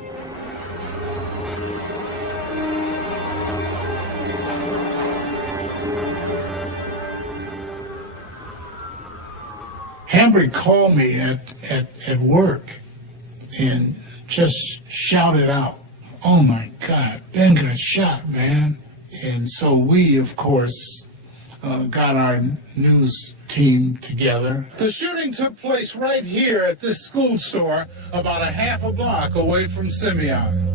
Hambrick called me at work and just shouted out, oh my God, Ben got shot, man. And so we, of course, got our news team together. The shooting took place right here at this school store, about a half a block away from Simeon.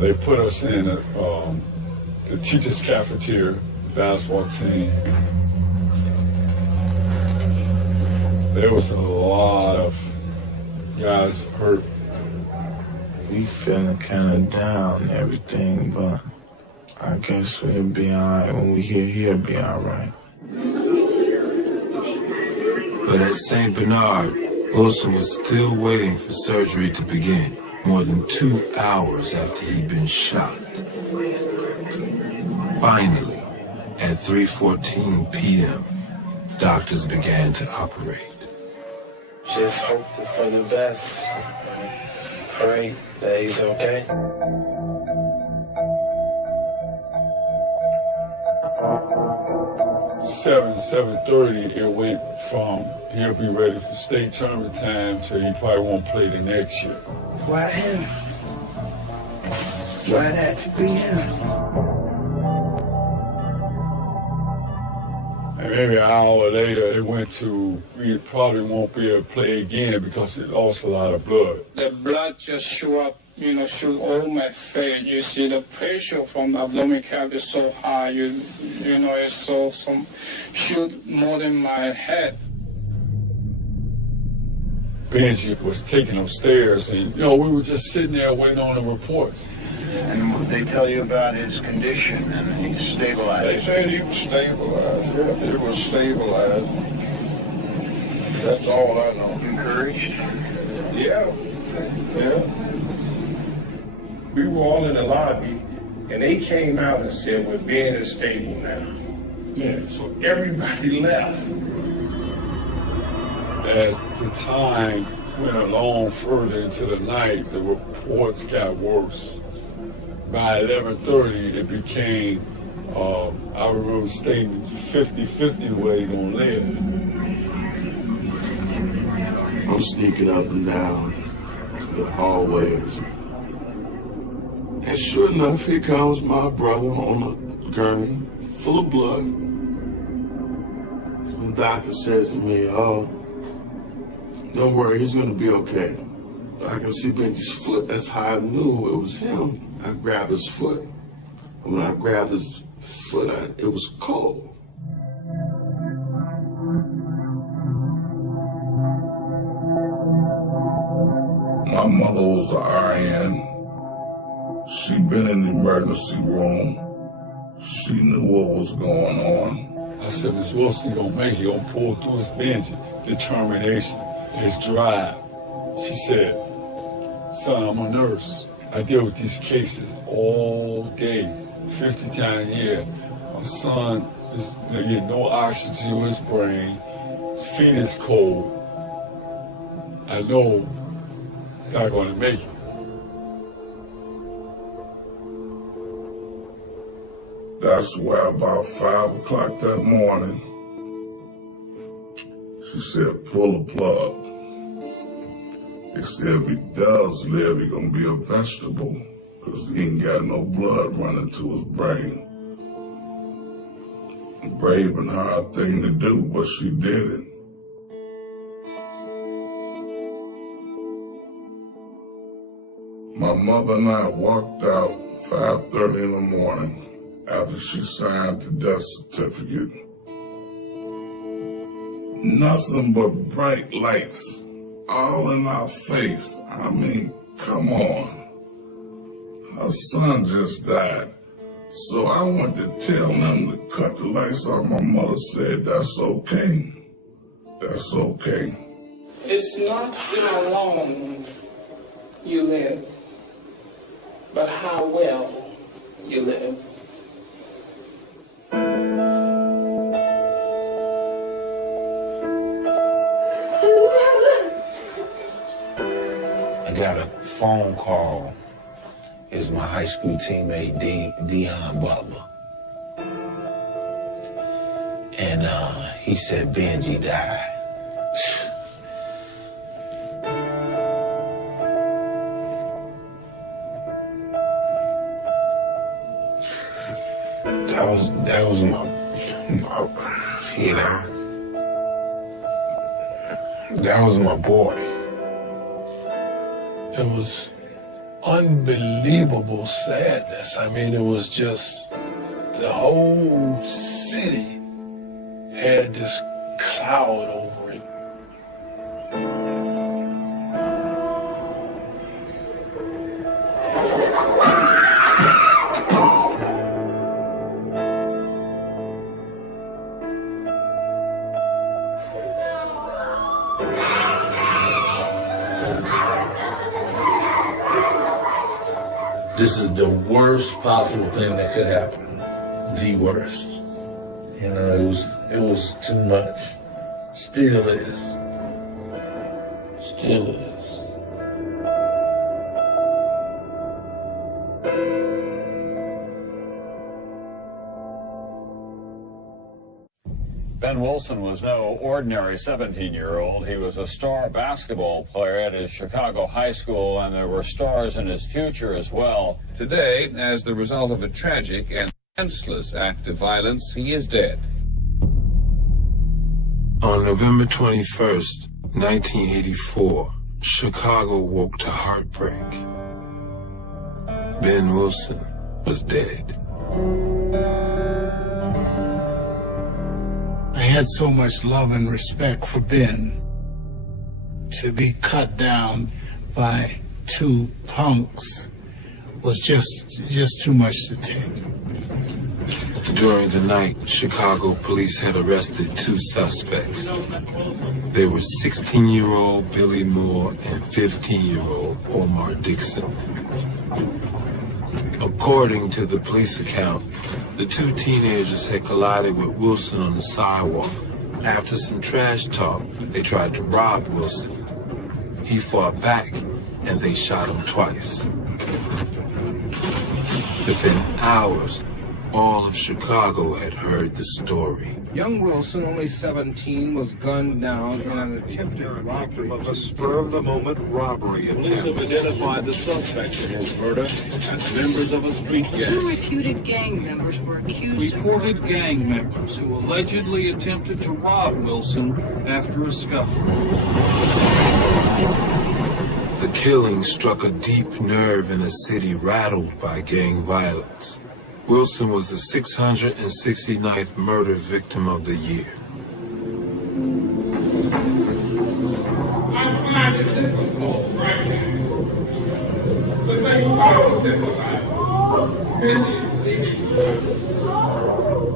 They put us in the teacher's cafeteria, the basketball team. There was a lot of guys hurt. We feeling kind of down and everything, but I guess we'll be all right. When we get here, we'll be all right. But at St. Bernard, Wilson was still waiting for surgery to begin, more than 2 hours after he'd been shot. Finally, at 3:14 p.m., doctors began to operate. Just hope for the best. Pray that he's okay. Seven 7:30, it went from he'll be ready for state tournament time, so he probably won't play the next year. Why him? Why that to be him? And maybe an hour later, it went to, we probably won't be able to play again because it lost a lot of blood. The blood just shoot up, shoot all my face. You see the pressure from the abdominal cavity is so high, it's so shoot more than my head. Benji was taken upstairs, and we were just sitting there waiting on the reports. And what they tell you about his condition, and he's stabilized? They said he was stabilized. Yeah, he was stabilized. That's all I know. Encouraged? Yeah. We were all in the lobby, and they came out and said, "We're being is stable now." Yeah. So everybody left. As the time went along further into the night, the reports got worse. By 11:30, it became, I remember stating 50-50 where he's gonna live. I'm sneaking up and down the hallways. And sure enough, here comes my brother on a gurney, full of blood. The doctor says to me, don't worry, he's gonna be okay. I can see Benji's foot. That's how I knew it was him. I grabbed his foot. And when I grabbed his foot, it was cold. My mother was an RN. She'd been in the emergency room. She knew what was going on. I said, Miss Wilson gonna make it, gonna pull through his Benji. Determination, his drive. She said, son, I'm a nurse. I deal with these cases all day, 50 times a year. My son is getting no oxygen to his brain, feet is cold. I know he's not gonna make it. That's why about 5 o'clock that morning, she said, pull the plug. They said if he does live, he's gonna be a vegetable because he ain't got no blood running to his brain. A brave and hard thing to do, but she did it. My mother and I walked out 5:30 in the morning after she signed the death certificate. Nothing but bright lights all in our face. I mean, come on. Her son just died. So I went to tell them to cut the lights off. My mother said, that's okay. That's okay. It's not how long you live, but how well you live. I got a phone call. It's my high school teammate, Dion Butler. And he said Benji died. That was my, that was my boy. It was unbelievable sadness. I mean, it was just the whole city had this cloud over it. This is the worst possible thing that could happen. The worst. You know, it was too much. Still is. Still is. Ben Ben Wilson was no ordinary 17-year-old. He was a star basketball player at his Chicago high school, and there were stars in his future as well. Today, as the result of a tragic and senseless act of violence, he is dead. On November 21st, 1984, Chicago woke to heartbreak. Ben Wilson was dead. I had so much love and respect for Ben. To be cut down by two punks was just too much to take. During the night, Chicago police had arrested two suspects. They were 16-year-old Billy Moore and 15-year-old Omar Dixon. According to the police account, the two teenagers had collided with Wilson on the sidewalk. After some trash talk, they tried to rob Wilson. He fought back, and they shot him twice. Within hours, all of Chicago had heard the story. Young Wilson, only 17, was gunned down in an attempted robbery. Of a spur-of-the-moment robbery. Police have identified the suspects in his murder as members of a street gang. Two reputed gang members were accused Reported gang members who allegedly attempted to rob Wilson after a scuffle. The killing struck a deep nerve in a city rattled by gang violence. Wilson was the 669th murder victim of the year. I find it difficult right now to think positive about Benji's leaving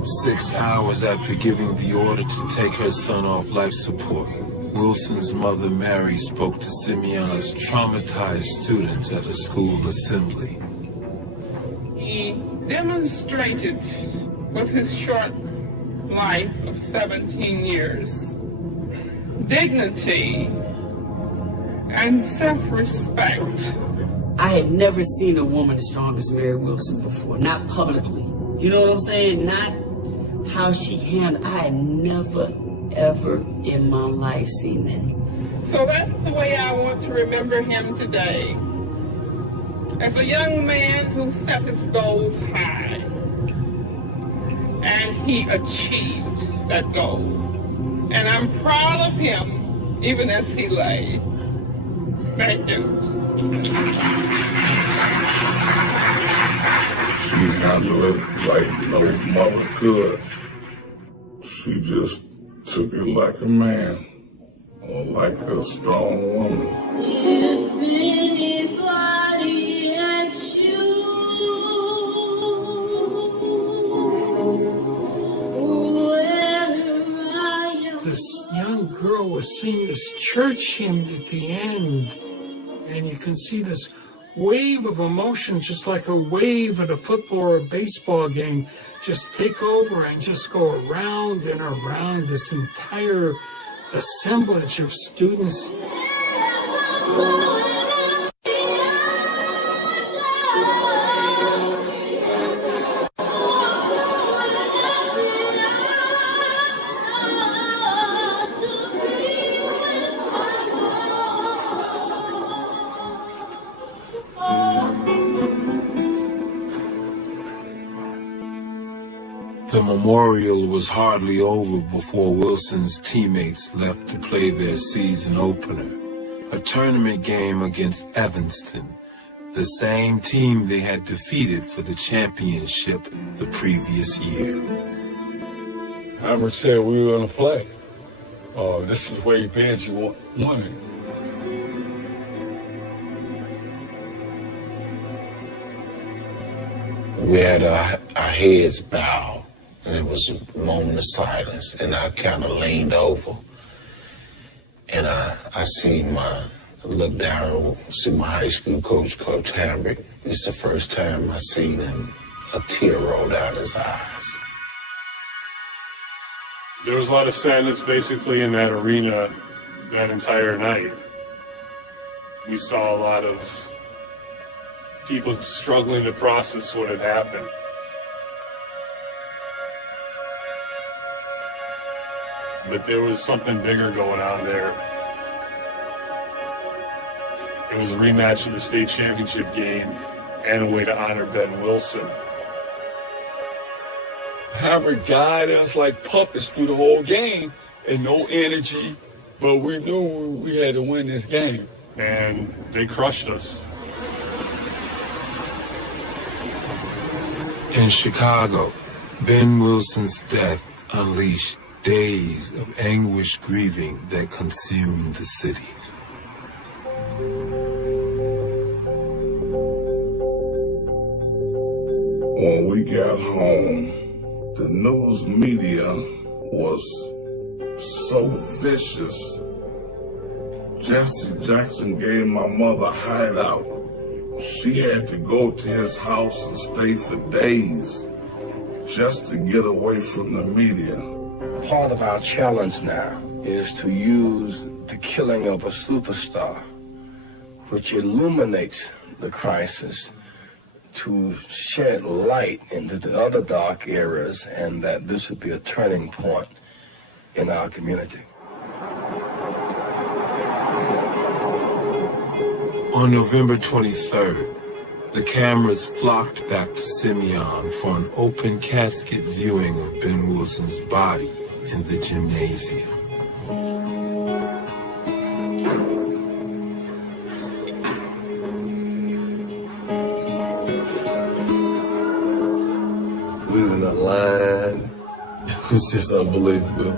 us. 6 hours after giving the order to take her son off life support, Wilson's mother, Mary, spoke to Simeon's traumatized students at a school assembly. He demonstrated with his short life of 17 years dignity and self-respect. I had never seen a woman as strong as Mary Wilson before, not publicly. You know what I'm saying? Not how she handled. I had never, ever in my life seen that. So that's the way I want to remember him today. As a young man who set his goals high, and he achieved that goal. And I'm proud of him, even as he lay. Thank you. She handled it like no mother could. She just took it like a man, or like a strong woman. If anybody asks you where I am. This young girl was singing this church hymn at the end, and you can see this wave of emotion, just like a wave at a football or a baseball game, just take over and just go around and around this entire assemblage of students. The memorial was hardly over before Wilson's teammates left to play their season opener, a tournament game against Evanston, the same team they had defeated for the championship the previous year. Albert said we were going to play. This is where Benji wanted. We had our heads bowed, and it was a moment of silence, and I kind of leaned over, and I looked down, see my high school coach, Coach Hambrick. It's the first time I seen him, a tear roll down his eyes. There was a lot of sadness basically in that arena that entire night. We saw a lot of people struggling to process what had happened. But there was something bigger going on there. It was a rematch of the state championship game and a way to honor Ben Wilson. Hammer guided us like puppets through the whole game and no energy, but we knew we had to win this game. And they crushed us. In Chicago, Ben Wilson's death unleashed days of anguish grieving that consumed the city. When we got home, the news media was so vicious. Jesse Jackson gave my mother a hideout. She had to go to his house and stay for days just to get away from the media. Part of our challenge now is to use the killing of a superstar, which illuminates the crisis, to shed light into the other dark areas, and that this would be a turning point in our community. On November 23rd, the cameras flocked back to Simeon for an open casket viewing of Ben Wilson's body in the gymnasium. We was in a line. It was just unbelievable.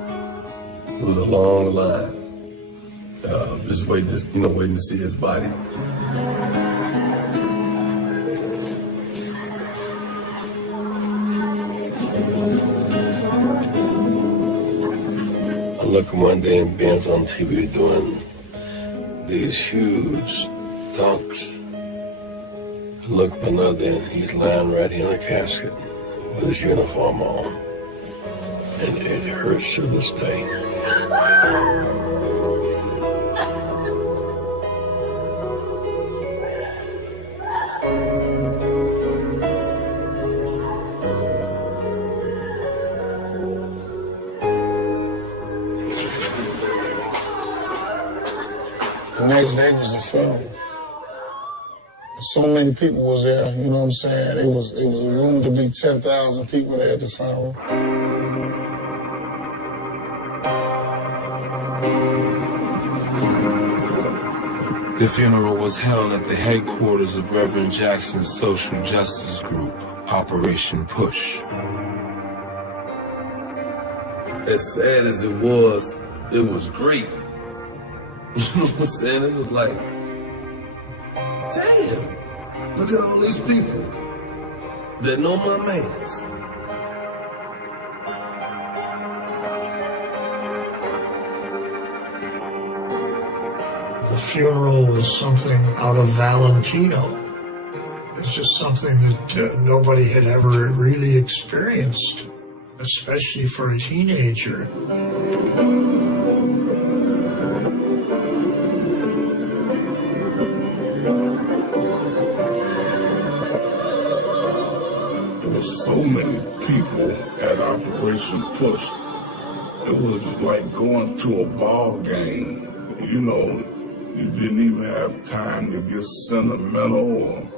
It was a long line. Just waiting to see his body. I look one day and Ben's on TV doing these huge dunks. I look up another day and he's lying right here in a casket with his uniform on. And it hurts to this day. The next day was the funeral. So many people was there, you know what I'm saying? It was a room to be 10,000 people there at the funeral. The funeral was held at the headquarters of Reverend Jackson's social justice group, Operation Push. As sad as it was great. You know what I'm saying? It was like, damn, look at all these people that know my mans. The funeral was something out of Valentino. It's just something that nobody had ever really experienced, especially for a teenager. So many people at Operation Push. It was like going to a ball game. You know, you didn't even have time to get sentimental or,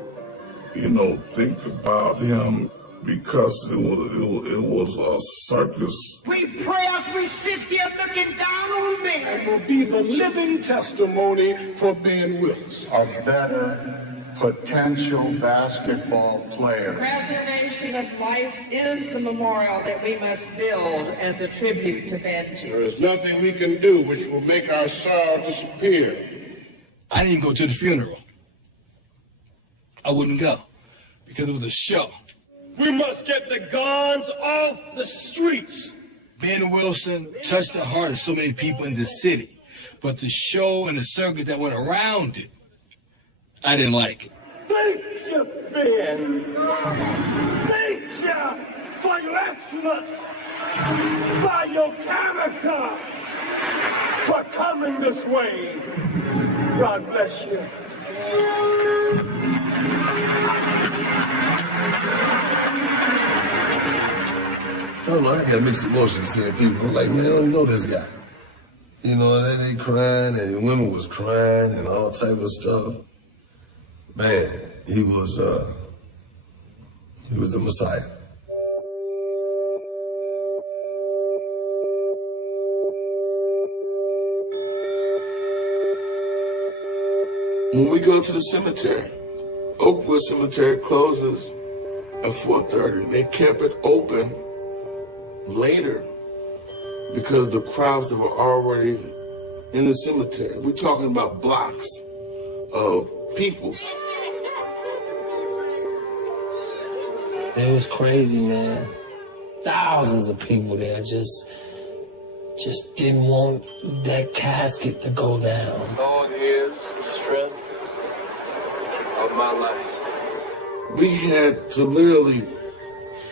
think about him because it was a circus. We pray as we sit here looking down on Ben. It will be the living testimony for Ben Wilson. A better potential basketball player. Preservation of life is the memorial that we must build as a tribute to Benji. There is nothing we can do which will make our sorrow disappear. I didn't go to the funeral. I wouldn't go because it was a show. We must get the guns off the streets. Ben Wilson touched the heart of so many people in this city, but the show and the circus that went around it, I didn't like it. Thank you, Ben. Thank you for your excellence, for your character, for coming this way. God bless you. So don't know, I got mixed emotions seeing people. I'm like, man, I don't know this guy. You know, and they crying, and women was crying and all type of stuff. Man, he was the Messiah. When we go to the cemetery, Oakwood Cemetery closes at 4:30. They kept it open later because the crowds that were already in the cemetery. We're talking about blocks of people. It was crazy, man. Thousands of people there just didn't want that casket to go down. Lord is the strength of my life. We had to literally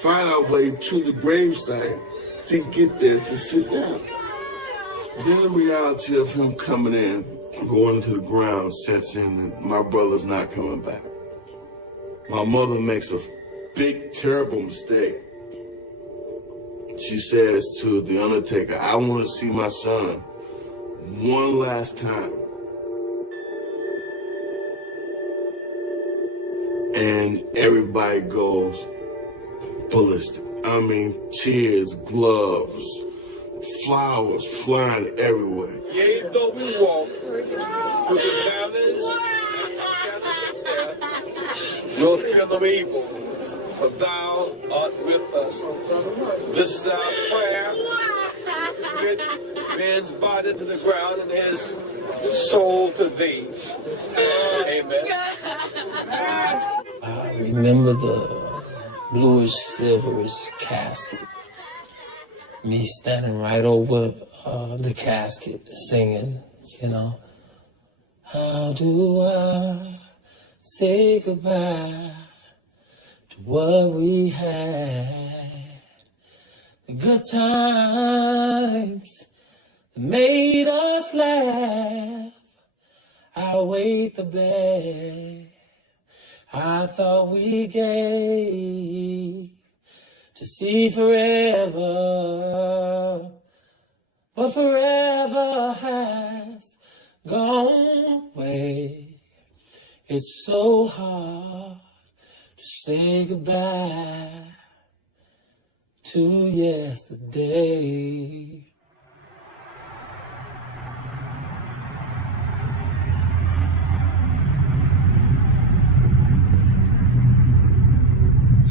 find our way to the gravesite to get there to sit down. Then the reality of him coming in, going into the ground, sets in that my brother's not coming back. My mother makes a big, terrible mistake. She says to the undertaker, I want to see my son one last time. And everybody goes ballistic. I mean, tears, gloves, flowers flying everywhere. Yea, though we walk through the valleys and the shadows of death, we'll fear no evil, for thou art with us. This is our prayer. Commit man's body to the ground and his soul to thee. Amen. I remember the bluish, silverish casket. Me standing right over the casket, singing, you know. How do I say goodbye to what we had? The good times that made us laugh. I weighed the bed I thought we gave to see forever, but forever has gone away. It's so hard to say goodbye to yesterday.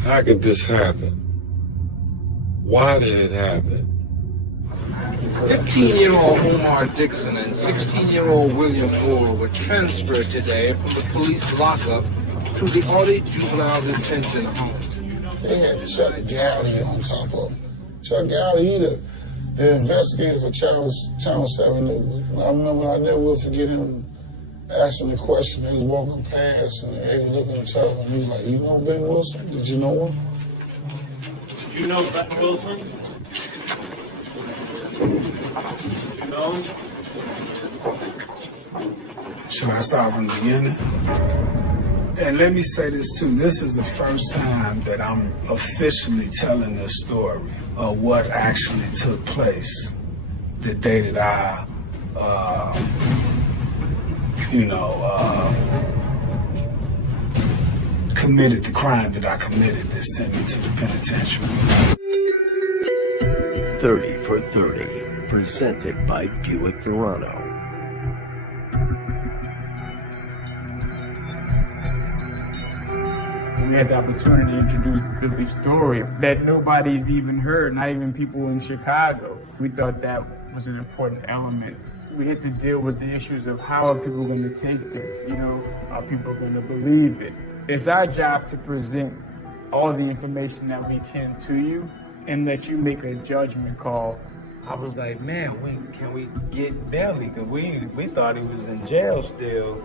How could this happen? Why did it happen? 15-year-old Omar Dixon and 16-year-old William Moore were transferred today from the police lockup to the Audie Juvenile Detention Home. They had Chuck Gowdy on top of them. Chuck Gowdy, the investigator for Channel 7 News. I remember, I never will forget him asking the question. They was walking past and they was looking at each other and he was like, you know Ben Wilson? Did you know him? Did you know Ben Wilson? You know? Should I start from the beginning? And let me say this too, this is the first time that I'm officially telling this story of what actually took place the day that I, committed the crime that I committed that sent me to the penitentiary. 30 for 30, presented by Buick Verano. We had the opportunity to introduce the story that nobody's even heard, not even people in Chicago. We thought that was an important element. We had to deal with the issues of how are people going to take this, are people going to believe it? It's our job to present all the information that we can to you and let you make a judgment call. I was like, man, can we get Belly? Because we thought he was in jail still.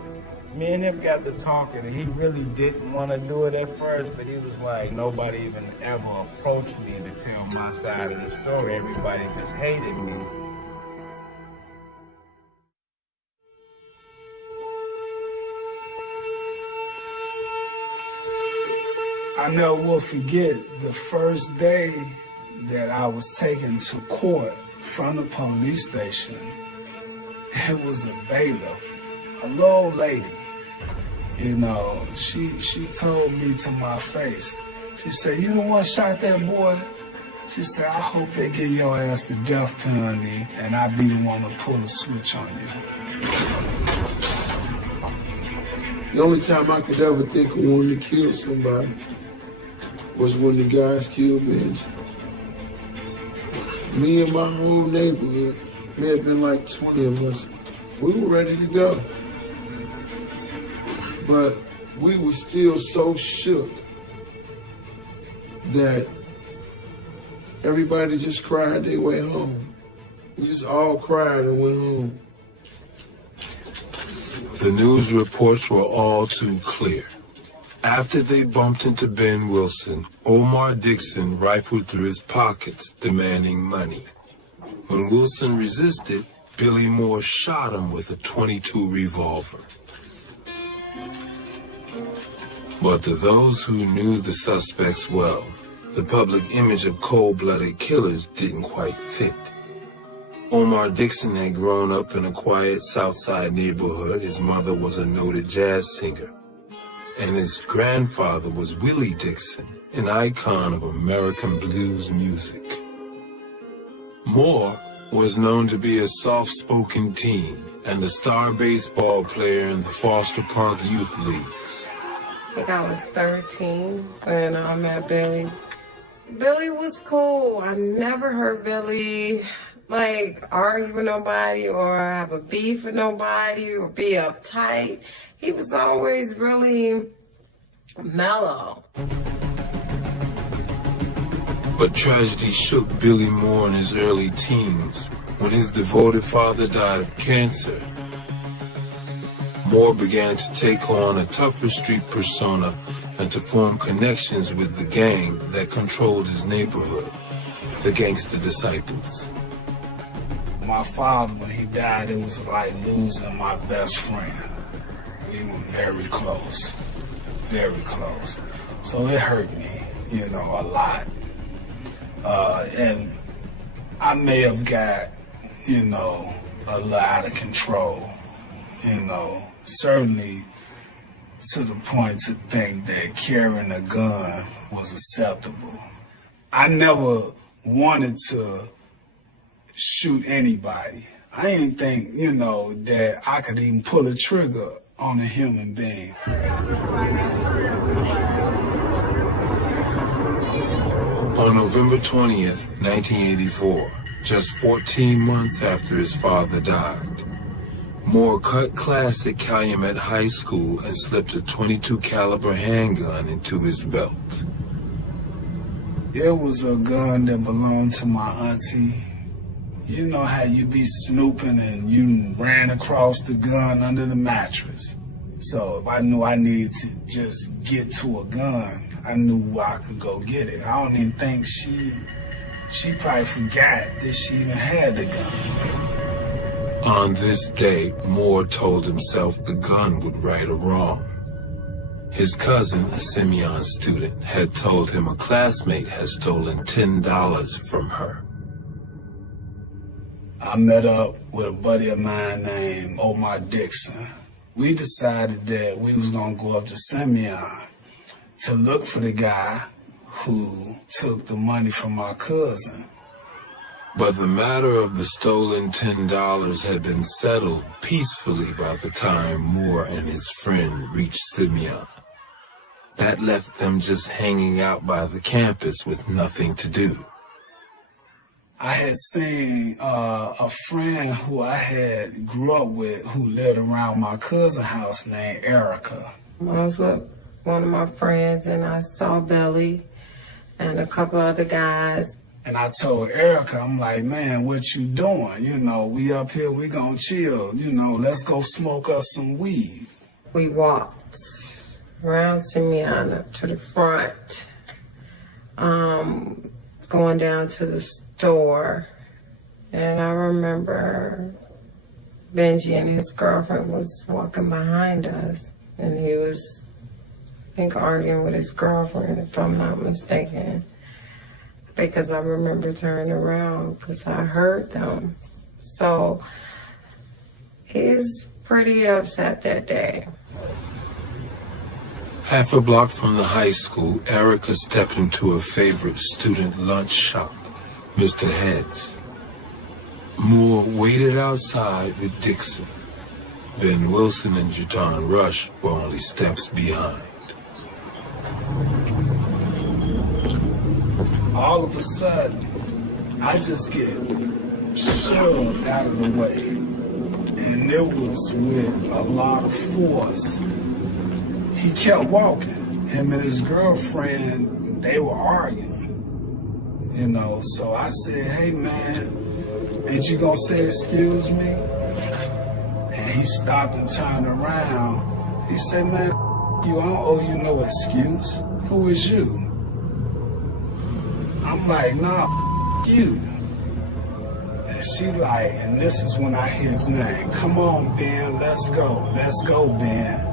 Me and him got to talking, and he really didn't want to do it at first, but he was like, nobody even ever approached me to tell my side of the story. Everybody just hated me. I never will forget the first day that I was taken to court from the police station, it was a bailiff, a little old lady. You know, she told me to my face, she said, "You the one shot that boy?" She said, "I hope they give your ass the death penalty and I be the one to pull the switch on you." The only time I could ever think of wanting to kill somebody was when the guys killed Benji. Me and my whole neighborhood, there had been like 20 of us, we were ready to go. But we were still so shook that everybody just cried their way home. We just all cried and went home. The news reports were all too clear. After they bumped into Ben Wilson, Omar Dixon rifled through his pockets, demanding money. When Wilson resisted, Billy Moore shot him with a .22 revolver. But to those who knew the suspects well, the public image of cold-blooded killers didn't quite fit. Omar Dixon had grown up in a quiet South Side neighborhood. His mother was a noted jazz singer, and his grandfather was Willie Dixon, an icon of American blues music. Moore was known to be a soft-spoken teen and a star baseball player in the Foster Park Youth Leagues. I think I was 13 when I met Billy. Billy was cool. I never heard Billy argue with nobody or have a beef with nobody or be uptight. He was always really mellow. But tragedy shook Billy Moore in his early teens when his devoted father died of cancer. Moore began to take on a tougher street persona and to form connections with the gang that controlled his neighborhood, the Gangster Disciples. My father, when he died, it was like losing my best friend. We were very close, very close. So it hurt me, a lot. And I may have got, a little out of control, certainly to the point to think that carrying a gun was acceptable. I never wanted to shoot anybody. I didn't think, that I could even pull a trigger on a human being. On November 20th, 1984, just 14 months after his father died, Moore cut class at Calumet High School and slipped a .22 caliber handgun into his belt. It was a gun that belonged to my auntie. You know how you be snooping and you ran across the gun under the mattress. So if I knew I needed to just get to a gun, I knew where I could go get it. I don't even think she probably forgot that she even had the gun. On this day, Moore told himself the gun would right a wrong. His cousin, a Simeon student, had told him a classmate had stolen $10 from her. I met up with a buddy of mine named Omar Dixon. We decided that we was gonna go up to Simeon to look for the guy who took the money from my cousin. But the matter of the stolen $10 had been settled peacefully by the time Moore and his friend reached Simeon. That left them just hanging out by the campus with nothing to do. I had seen a friend who I had grew up with who lived around my cousin's house named Erica. I was with one of my friends and I saw Billy and a couple other guys. And I told Erica, I'm like, man, what you doing? We up here, we gonna chill. Let's go smoke us some weed. We walked around Simeon to the front, going down to the store. And I remember Benji and his girlfriend was walking behind us. And he was, I think, arguing with his girlfriend, if I'm not mistaken. because I remember turning around because I heard them. So he's pretty upset that day. Half a block from the high school, Erica stepped into her favorite student lunch shop, Mr. Head's. Moore waited outside with Dixon. Ben Wilson and Jadon Rush were only steps behind. All of a sudden, I just get shoved out of the way. And it was with a lot of force. He kept walking. Him and his girlfriend, they were arguing. You know, so I said, hey man, ain't you gonna say excuse me? And he stopped and turned around. He said, man, you, I don't owe you no excuse. Who is you? I'm like, nah, you. And she like, and this is when I hear his name. Come on, Ben, let's go. Let's go, Ben.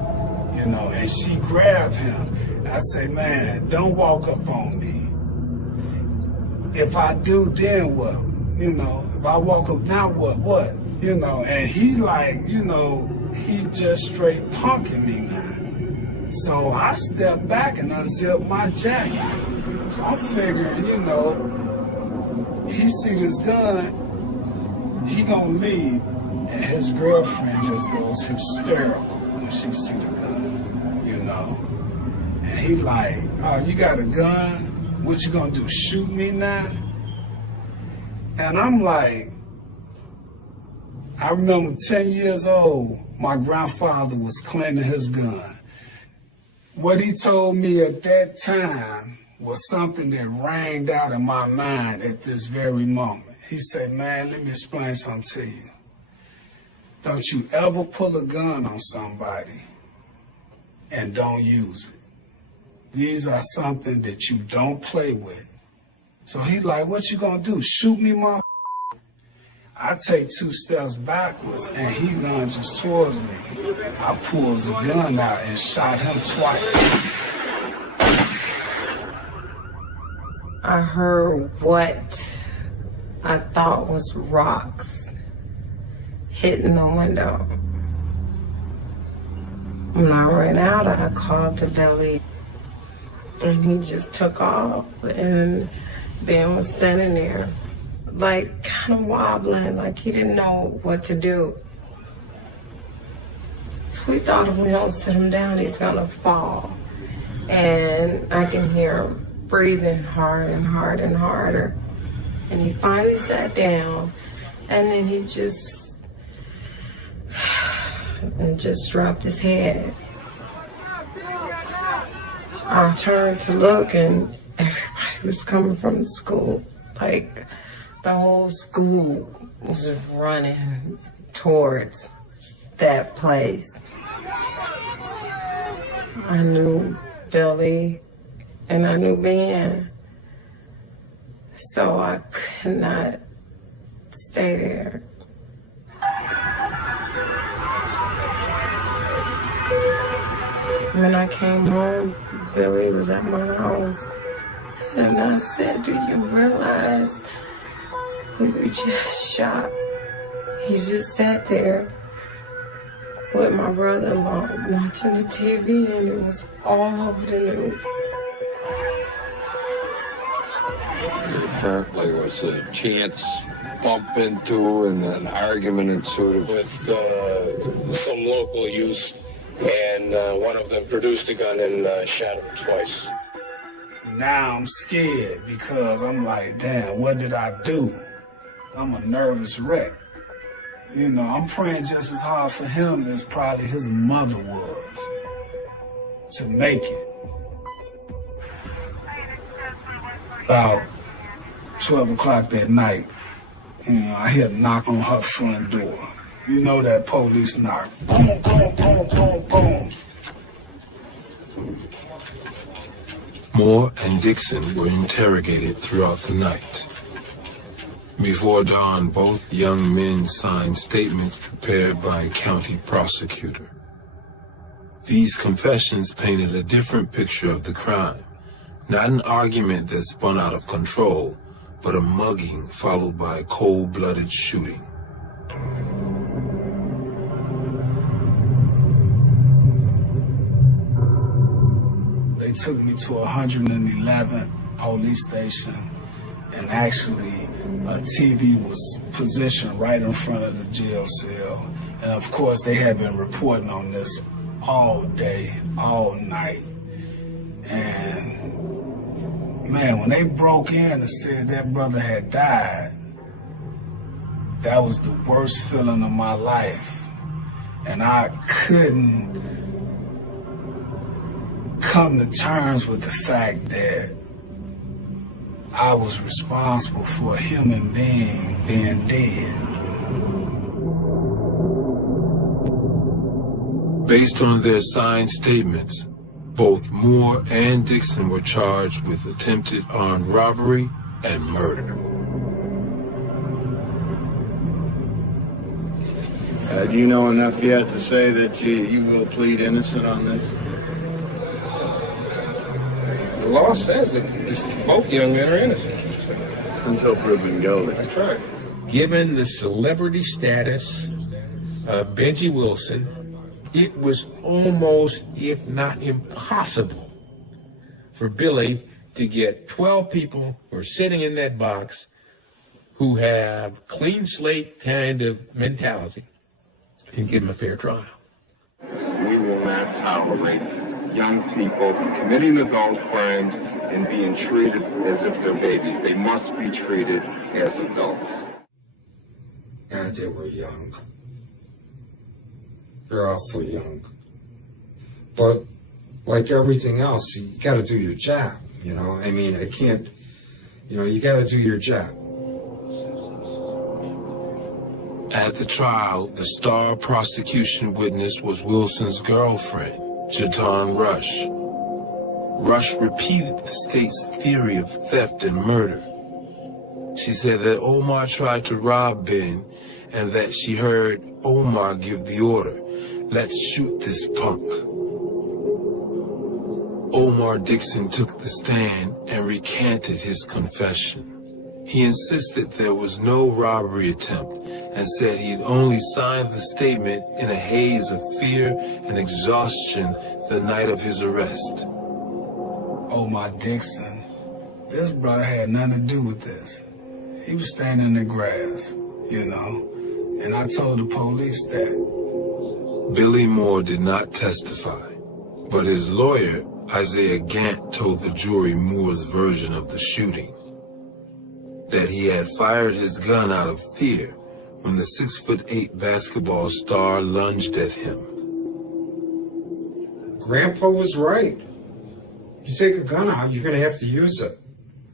You know, and she grabbed him. And I say, man, don't walk up on me. If I do, then what? You know, if I walk up, now what? You know, and he like, you know, he just straight punking me now. So I stepped back and unzipped my jacket. So I'm figuring, you know, he see this gun, he gonna leave, and his girlfriend just goes hysterical when she see the gun, you know. And he like, oh, you got a gun? What you gonna do, shoot me now? And I'm like, I remember 10 years old, my grandfather was cleaning his gun. What he told me at that time was something that rang out in my mind at this very moment. He said, man, let me explain something to you. Don't you ever pull a gun on somebody and don't use it. These are something that you don't play with. So he like, what you gonna do, shoot me, mother? I take 2 steps backwards and he lunges towards me. I pulls the gun out and shot him twice. I heard what I thought was rocks hitting the window. When I ran out, I called to Billy, and he just took off, and Ben was standing there, like kind of wobbling, like he didn't know what to do. So we thought if we don't sit him down, he's gonna fall. And I can hear him breathing hard and hard and harder. And he finally sat down, and then he just dropped his head. I turned to look, and everybody was coming from the school. Like, the whole school was running towards that place. I knew Billy, and I knew Ben. So I could not stay there. When I came home, Billy was at my house. And I said, do you realize who you just shot? He just sat there with my brother-in-law watching the TV, and it was all over the news. Apparently it was a chance bump into and an argument ensued with some local youth, and one of them produced a gun and shot him twice. Now I'm scared because I'm like, damn, what did I do? I'm a nervous wreck. You know, I'm praying just as hard for him as probably his mother was to make it. About 12 o'clock that night, you know, I hear a knock on her front door. You know that police knock. Boom, boom, boom, boom, boom. Moore and Dixon were interrogated throughout the night. Before dawn, both young men signed statements prepared by a county prosecutor. These confessions painted a different picture of the crime, Not an argument that spun out of control, but a mugging followed by a cold-blooded shooting. They took me to 111 police station, and actually a TV was positioned right in front of the jail cell. And of course they had been reporting on this all day, all night. And man, when they broke in and said that brother had died, that was the worst feeling of my life. And I couldn't come to terms with the fact that I was responsible for a human being being dead. Based on their signed statements, both Moore and Dixon were charged with attempted armed robbery and murder. Do you know enough yet to say that you will plead innocent on this? The law says that both young men are innocent. Until proven guilty. That's right. Given the celebrity status of Benji Wilson, it was almost, if not impossible, for Billy to get 12 people who are sitting in that box who have clean slate kind of mentality and give them a fair trial. We will not tolerate young people committing adult crimes and being treated as if they're babies. They must be treated as adults. God, they were young. They're awful young. But like everything else, you got to do your job, you know? I mean, I can't, you know, you got to do your job. At the trial, the star prosecution witness was Wilson's girlfriend, Jatan Rush. Rush repeated the state's theory of theft and murder. She said that Omar tried to rob Ben and that she heard Omar give the order, "Let's shoot this punk." Omar Dixon took the stand and recanted his confession. He insisted there was no robbery attempt and said he'd only signed the statement in a haze of fear and exhaustion the night of his arrest. Omar Dixon, this brother had nothing to do with this. He was standing in the grass, you know, and I told the police that. Billy Moore did not testify, but his lawyer, Isaiah Gant, told the jury Moore's version of the shooting. That he had fired his gun out of fear when the 6'8" basketball star lunged at him. Grandpa was right. You take a gun out, you're going to have to use it.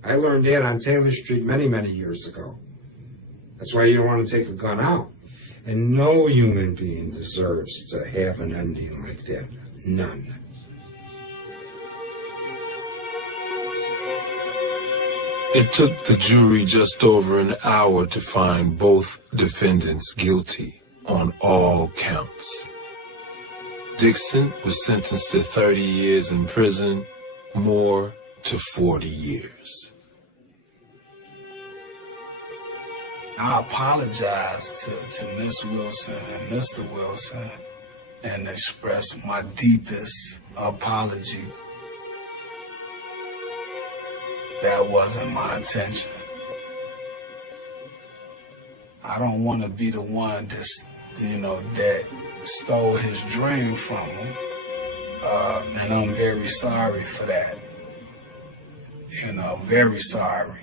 I learned that on Taylor Street many, many years ago. That's why you don't want to take a gun out. And no human being deserves to have an ending like that. None. It took the jury just over an hour to find both defendants guilty on all counts. Dixon was sentenced to 30 years in prison, Moore to 40 years. I apologize to Miss Wilson and Mr. Wilson and express my deepest apology. That wasn't my intention. I don't want to be the one that's, you know, that stole his dream from him. And I'm very sorry for that. You know, very sorry.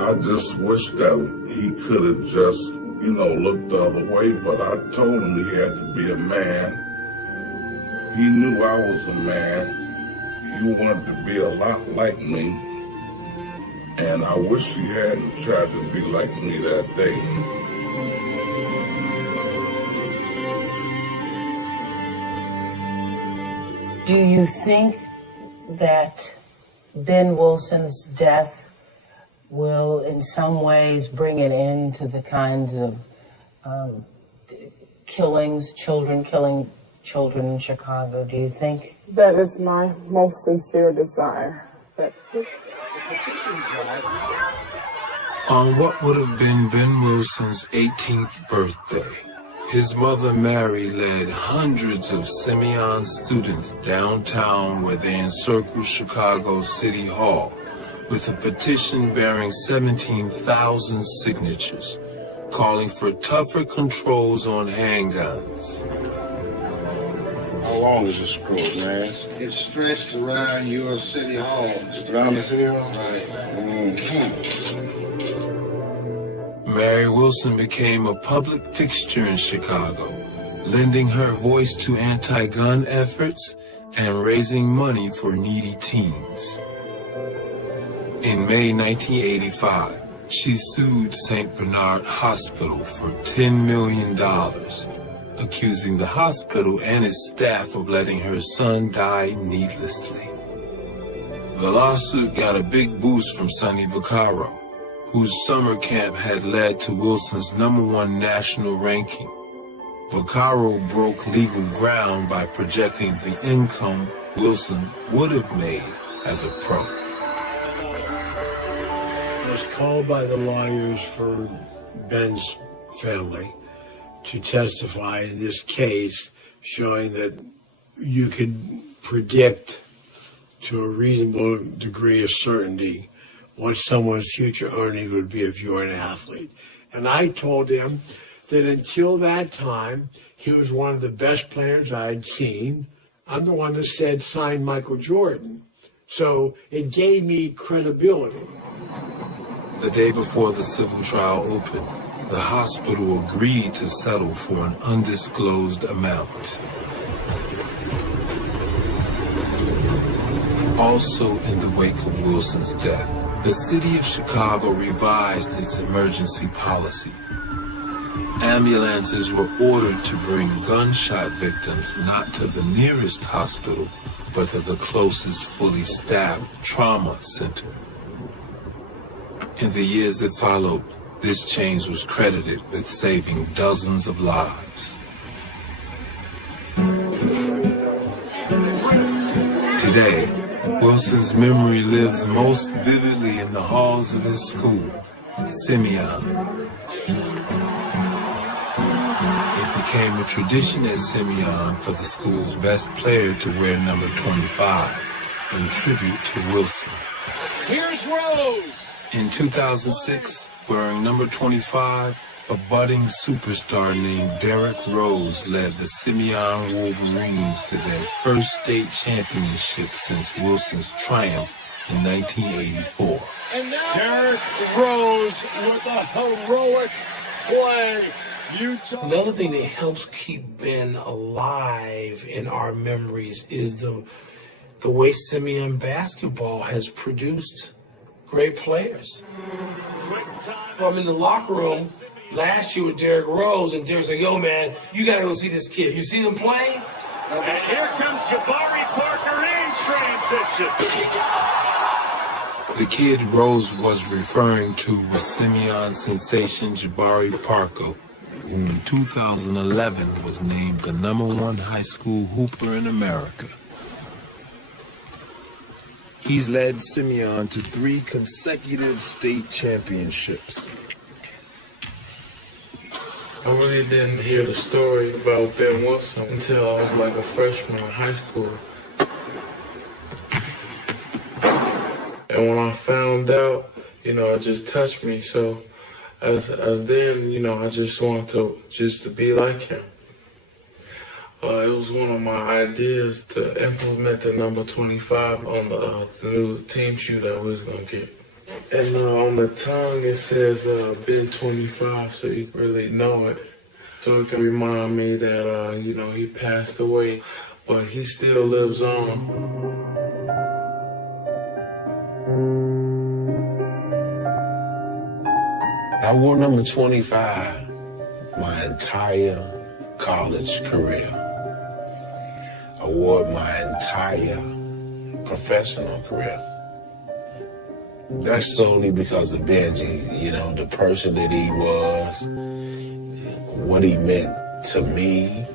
I just wish that he could have just, you know, looked the other way, but I told him he had to be a man. He knew I was a man. He wanted to be a lot like me. And I wish he hadn't tried to be like me that day. Do you think that Ben Wilson's death will in some ways bring an end to the kinds of killings, children killing children in Chicago? Do you think? That is my most sincere desire. On what would have been Ben Wilson's 18th birthday, his mother Mary led hundreds of Simeon students downtown where they encircled Chicago City Hall with a petition bearing 17,000 signatures, calling for tougher controls on handguns. How long is this scroll, man? It's stretched around your City Hall. Around the City Hall? Right. Mary Wilson became a public fixture in Chicago, lending her voice to anti-gun efforts and raising money for needy teens. In May 1985, she sued St. Bernard Hospital for $10 million, accusing the hospital and its staff of letting her son die needlessly. The lawsuit got a big boost from Sonny Vaccaro, whose summer camp had led to Wilson's #1 national ranking. Vaccaro broke legal ground by projecting the income Wilson would have made as a pro. I was called by the lawyers for Ben's family to testify in this case, showing that you could predict to a reasonable degree of certainty what someone's future earnings would be if you were an athlete. And I told him that until that time, he was one of the best players I'd seen. I'm the one that said sign Michael Jordan. So it gave me credibility. The day before the civil trial opened, the hospital agreed to settle for an undisclosed amount. Also in the wake of Wilson's death, the city of Chicago revised its emergency policy. Ambulances were ordered to bring gunshot victims not to the nearest hospital, but to the closest fully staffed trauma center. In the years that followed, this change was credited with saving dozens of lives. Today, Wilson's memory lives most vividly in the halls of his school, Simeon. It became a tradition at Simeon for the school's best player to wear number 25 in tribute to Wilson. Here's Rose! In 2006, wearing number 25, a budding superstar named Derrick Rose led the Simeon Wolverines to their first state championship since Wilson's triumph in 1984. And now Derrick Rose with a heroic play. Another thing that helps keep Ben alive in our memories is the way Simeon basketball has produced great players. I'm in the locker room last year with Derrick Rose, and Derrick's like, yo, man, you got to go see this kid. You see them playing? And here comes Jabari Parker in transition. The kid Rose was referring to was Simeon sensation Jabari Parker, who in 2011 was named the #1 high school hooper in America. He's led Simeon to 3 consecutive state championships. I really didn't hear the story about Ben Wilson until I was like a freshman in high school. And when I found out, it just touched me. So as then, I just wanted to be like him. It was one of my ideas to implement the number 25 on the new team shoe that we was gonna get. And on the tongue it says Ben 25, so you really know it. So it can remind me that he passed away, but he still lives on. I wore number 25 my entire college career. I wore it my entire professional career. That's solely because of Benji, you know, the person that he was, what he meant to me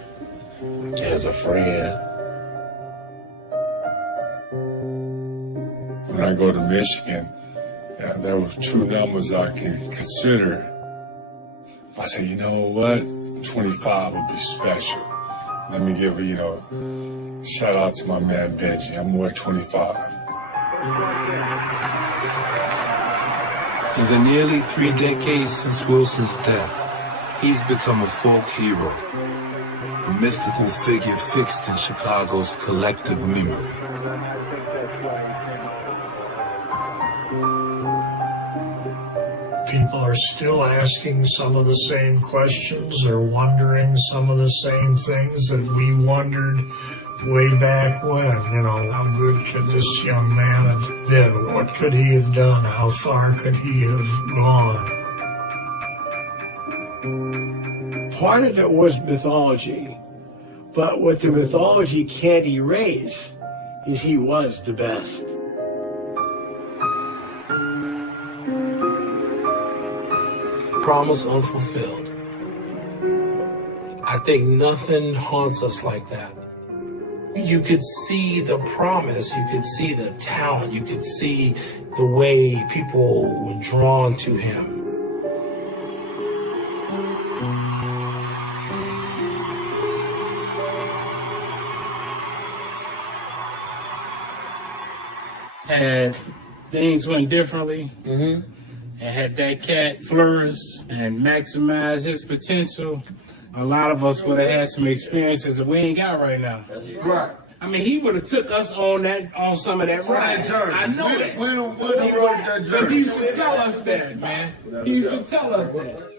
as a friend. When I go to Michigan, there was two numbers I could consider. I said, you know what? 25 would be special. Let me give a, shout out to my man Benji. I'm worth 25. In the nearly 3 decades since Wilson's death, he's become a folk hero, a mythical figure fixed in Chicago's collective memory. People are still asking some of the same questions or wondering some of the same things that we wondered way back when. How good could this young man have been? What could he have done? How far could he have gone? Part of it was mythology, but what the mythology can't erase is he was the best. Promise unfulfilled. I think nothing haunts us like that. You could see the promise, you could see the talent, you could see the way people were drawn to him. Had things went differently, and had that cat flourished and maximized his potential, a lot of us would have had some experiences that we ain't got right now. Right. I mean, he would have took us on some of that ride. I know that. Because he used to tell us that, man. He used to tell us that.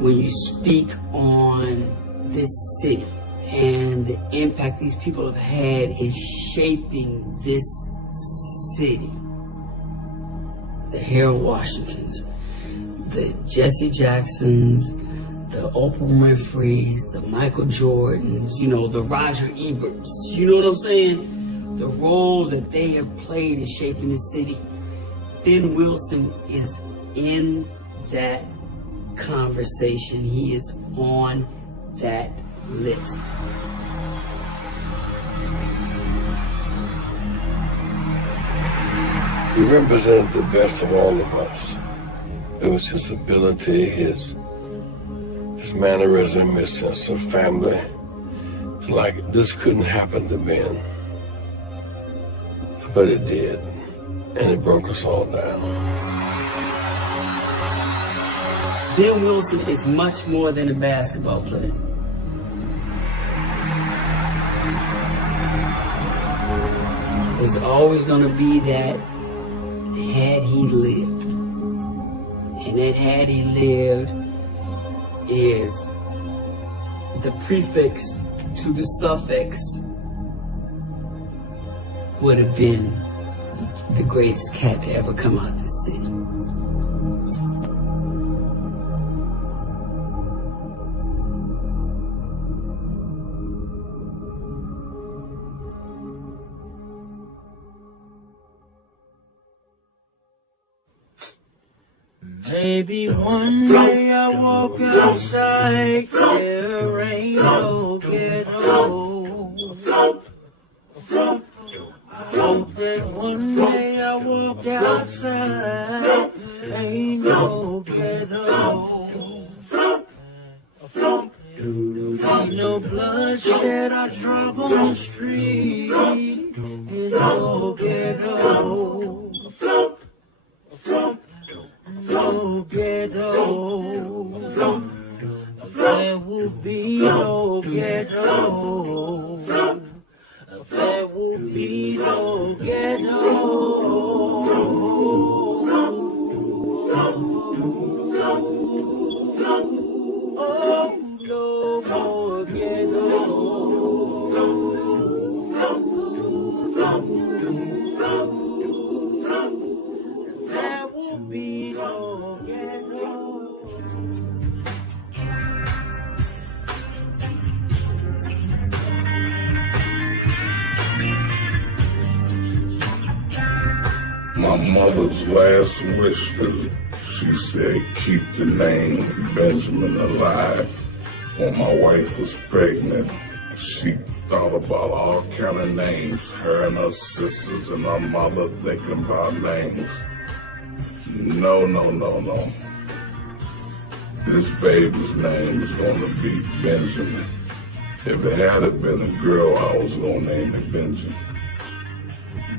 When you speak on this city and the impact these people have had in shaping this city, the Harold Washingtons, the Jesse Jacksons, the Oprah Winfreys, the Michael Jordans, the Roger Eberts, you know what I'm saying? The roles that they have played in shaping the city. Ben Wilson is in that conversation. He is on that list. He represented the best of all of us. It was his ability, his mannerism, his sense of family. Like, this couldn't happen to Ben. But it did. And it broke us all down. Ben Wilson is much more than a basketball player. There's always going to be that had he lived. And that had he lived is the prefix to the suffix would have been the greatest cat to ever come out this city. Maybe one day I walk outside, there ain't no ghetto. I hope that one day I walk outside, ain't no ghetto. Ain't no bloodshed or drug on the street, ain't no ghetto. No ghetto, there will be no ghetto, there will be no ghetto. Oh, no more ghetto. There will be My mother's last wish is, she said, keep the name Benjamin alive. When my wife was pregnant, she thought about all kind of names, her and her sisters and her mother thinking about names. No. This baby's name is going to be Benjamin. If it had been a girl, I was going to name it Benji.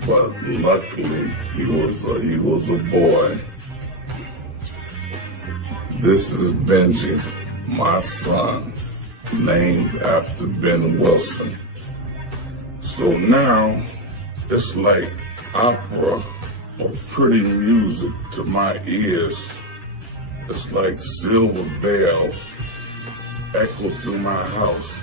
But luckily, he was a boy. This is Benji, my son, named after Ben Wilson. So now, it's like opera or pretty music to my ears. It's like silver bells echo through my house.